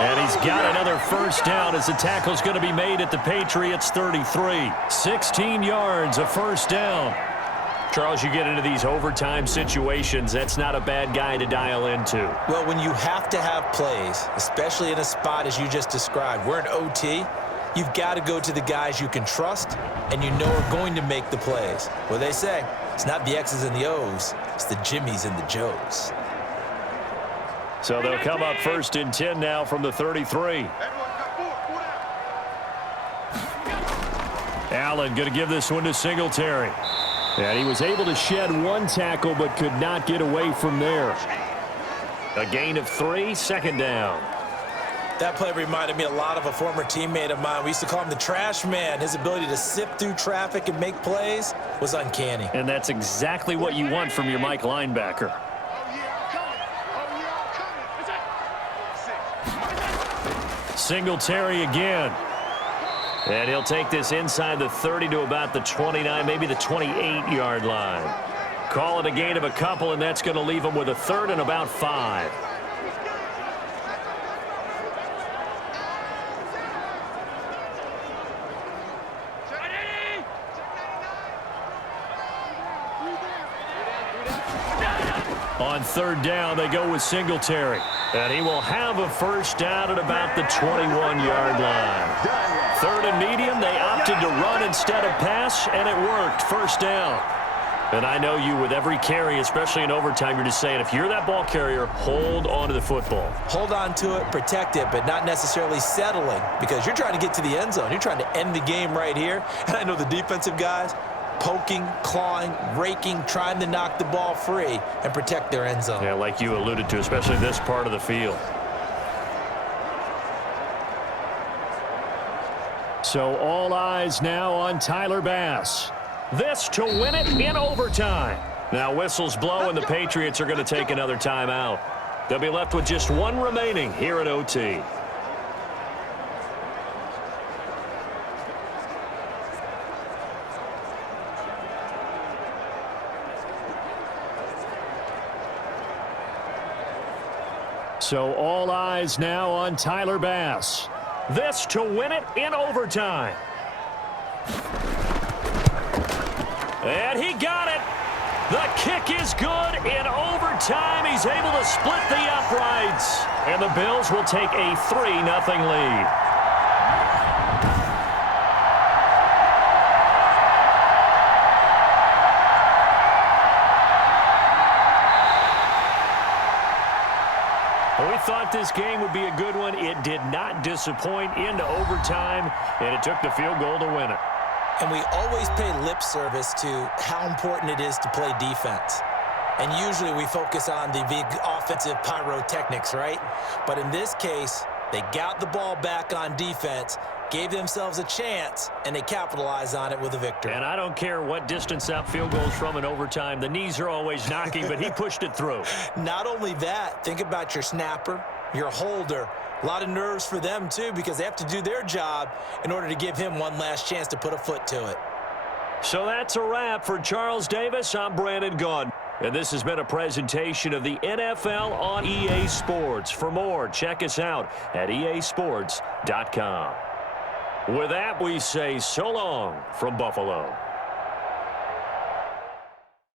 And he's got another first down as the tackle's going to be made at the Patriots 33. 16 yards, a first down. Charles, you get into these overtime situations, that's not a bad guy to dial into. Well, when you have to have plays, especially in a spot as you just described, we're in OT, you've got to go to the guys you can trust and you know are going to make the plays. What they say, it's not the X's and the O's, it's the Jimmies and the Joes. So they'll come up 1st and 10 now from the 33. Allen going to give this one to Singletary. And he was able to shed 1 tackle but could not get away from there. A gain of 3, 2nd down. That play reminded me a lot of a former teammate of mine. We used to call him the trash man. His ability to sift through traffic and make plays was uncanny. And that's exactly what you want from your Mike linebacker. Singletary again. And he'll take this inside the 30 to about the 29, maybe the 28-yard line. Call it a gain of a couple, and that's going to leave him with a 3rd and about 5. On 3rd down, they go with Singletary. And he will have a first down at about the 21-yard line. 3rd and medium, they opted to run instead of pass, and it worked. First down. And I know you, with every carry, especially in overtime, you're just saying, if you're that ball carrier, hold on to the football. Hold on to it, protect it, but not necessarily settling, because you're trying to get to the end zone. You're trying to end the game right here. And I know the defensive guys, poking, clawing, raking, trying to knock the ball free and protect their end zone. Yeah, like you alluded to, especially this part of the field. So all eyes now on Tyler Bass. This to win it in overtime. Now whistles blow, and the Patriots are going to take another timeout. They'll be left with just 1 remaining here at OT. So all eyes now on Tyler Bass. This to win it in overtime. And he got it. The kick is good in overtime. He's able to split the uprights. And the Bills will take a 3-0 lead. We thought this game would be a good one. It did not disappoint into overtime, and it took the field goal to win it. And we always pay lip service to how important it is to play defense. And usually we focus on the big offensive pyrotechnics, right? But in this case, they got the ball back on defense, gave themselves a chance, and they capitalized on it with a victory. And I don't care what distance that field goes from in overtime. The knees are always knocking, but he pushed it through. Not only that, think about your snapper, your holder. A lot of nerves for them, too, because they have to do their job in order to give him one last chance to put a foot to it. So that's a wrap for Charles Davis. I'm Brandon Gaudin. And this has been a presentation of the NFL on EA Sports. For more, check us out at easports.com. With that, we say so long from Buffalo.